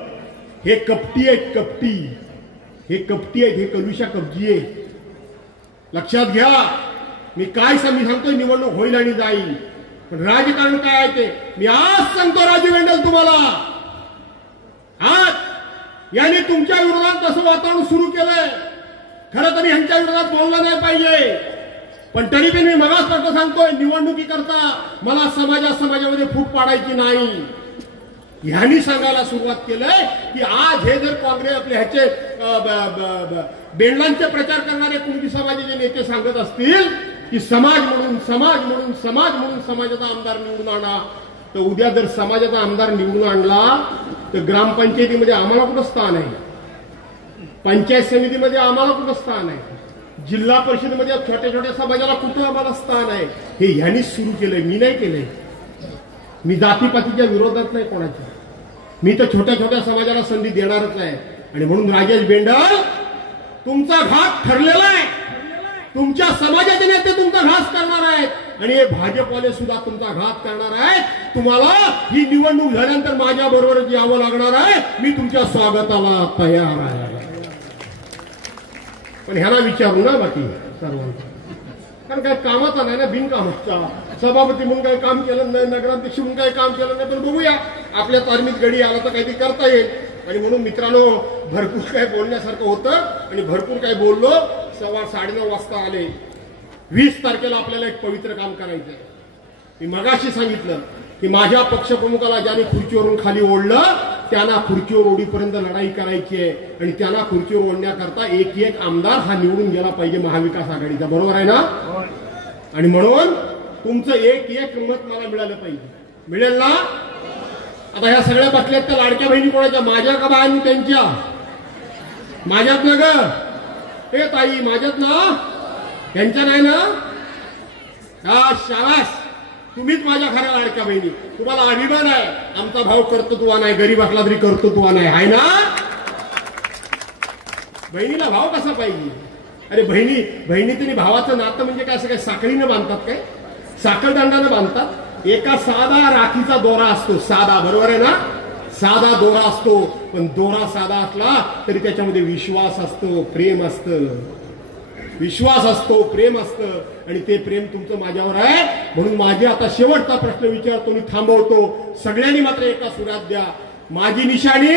हे कपटी आहेत, कपटी. हे कपटी आहेत, हे कलुषा कब्जी आहे. लक्षात घ्या. मी काय सांगतोय, निवडणूक होईल आणि जाईल, पण राजकारण काय आहे ते मी आज सांगतो. राजू बेंडल तुम्हाला आज यांनी तुमच्या विरोधात तसं वातावरण सुरू केलंय. खरं तर ह्यांच्या विरोधात बोललं नाही पाहिजे, पण तरी पण मी मगाच सांगतोय, निवडणुकीकरता मला समाजामध्ये फूट पाडायची नाही. ह्यांनी सांगायला सुरुवात केलंय की आज हे जर काँग्रेस आपले ह्याचे बेंडलांचे प्रचार करणारे कुणबी समाजाचे नेते सांगत असतील की समाज म्हणून समाजाचा आमदार निवडून आणा, तर उद्या जर समाजाचा आमदार निवडून आणला तर ग्रामपंचायतीमध्ये आम्हाला कुठं स्थान आहे? पंचायत समितीमध्ये आम्हाला कुठं स्थान आहे? जिल्हा परिषदेमध्ये छोट्या छोट्या समाजाला कुठं आम्हाला स्थान आहे? हे ह्यांनीच सुरू केलंय, मी नाही केलंय. मी जातीपातीच्या विरोधात नाही कोणाच्या. मी तर छोट्या छोट्या समाजाला संधी देणारच आहे. आणि म्हणून राजेश बेंडल, तुमचा घात ठरलेला आहे. तुमच्या समाजाचे नेते तुमचा घास करणार आहेत आणि हे भाजपवाले सुद्धा तुमचा घात करणार आहेत. तुम्हाला ही निवडणूक झाल्यानंतर माझ्या बरोबरच यावं लागणार आहे. मी तुमच्या स्वागताला तयार आहे. पण ह्याला विचारू ना बाकी सर्वांना, कारण काय कामाचा नाही ना, बिनकामाचा. सभापती म्हणून काही काम केलं नाही, नगराध्यक्ष म्हणून काही काम केलं नाही, पण बघूया आपल्या तालमीत गडी आला तर काहीतरी करता येईल. आणि म्हणून मित्रांनो, भरपूर काय बोलण्यासारखं होतं आणि भरपूर काय बोललो. 9:15 वाजता आले. 20 तारखेला आपल्याला एक पवित्र काम करायचं आहे. मी मगाशी सांगितलं की माझ्या पक्षप्रमुखाला ज्याने खुर्चीवरून खाली ओढलं त्यांना खुर्चीवर ओढीपर्यंत लढाई करायची आहे. आणि त्यांना खुर्चीवर ओढण्याकरता एक आमदार हा निवडून गेला पाहिजे महाविकास आघाडीचा. बरोबर आहे ना? आणि म्हणून तुमचं एक मत मला मिळालं पाहिजे. मिळेल ना? आता ह्या सगळ्या बसल्यात त्या लाडक्या बहिणी कोणाच्या? माझ्या का बाहेर त्यांच्या? माझ्यात ना ग? हे ताई माझ्यात ना? त्यांच्या नाही ना? हा शाबास, तुम्हीच माझ्या खऱ्या लाडक्या बहिणी. तुम्हाला अभिमान आहे. आमचा भाव कर्तृत्वान आहे, गरीब असला तरी कर्तृत्वान आहे ना? बहिणीला भाव कसा पाहिजे? अरे बहिणी तरी भावाचं नातं म्हणजे काय? असं काय साखळीनं बांधतात काय? साखळदंडानं बांधतात? एका साधा राखीचा दोरा असतो, साधा. बरोबर आहे ना? साधा दोरा असतो, पण दोरा साधा असला तरी त्याच्यामध्ये विश्वास असतो, प्रेम असतं. विश्वास असतो, प्रेम असतं, आणि ते प्रेम तुमचं माझ्यावर आहे. म्हणून माझे आता शेवटचा प्रश्न विचारतो मी थांबवतो. सगळ्यांनी मात्र एका सुरात द्या. माझी निशाणी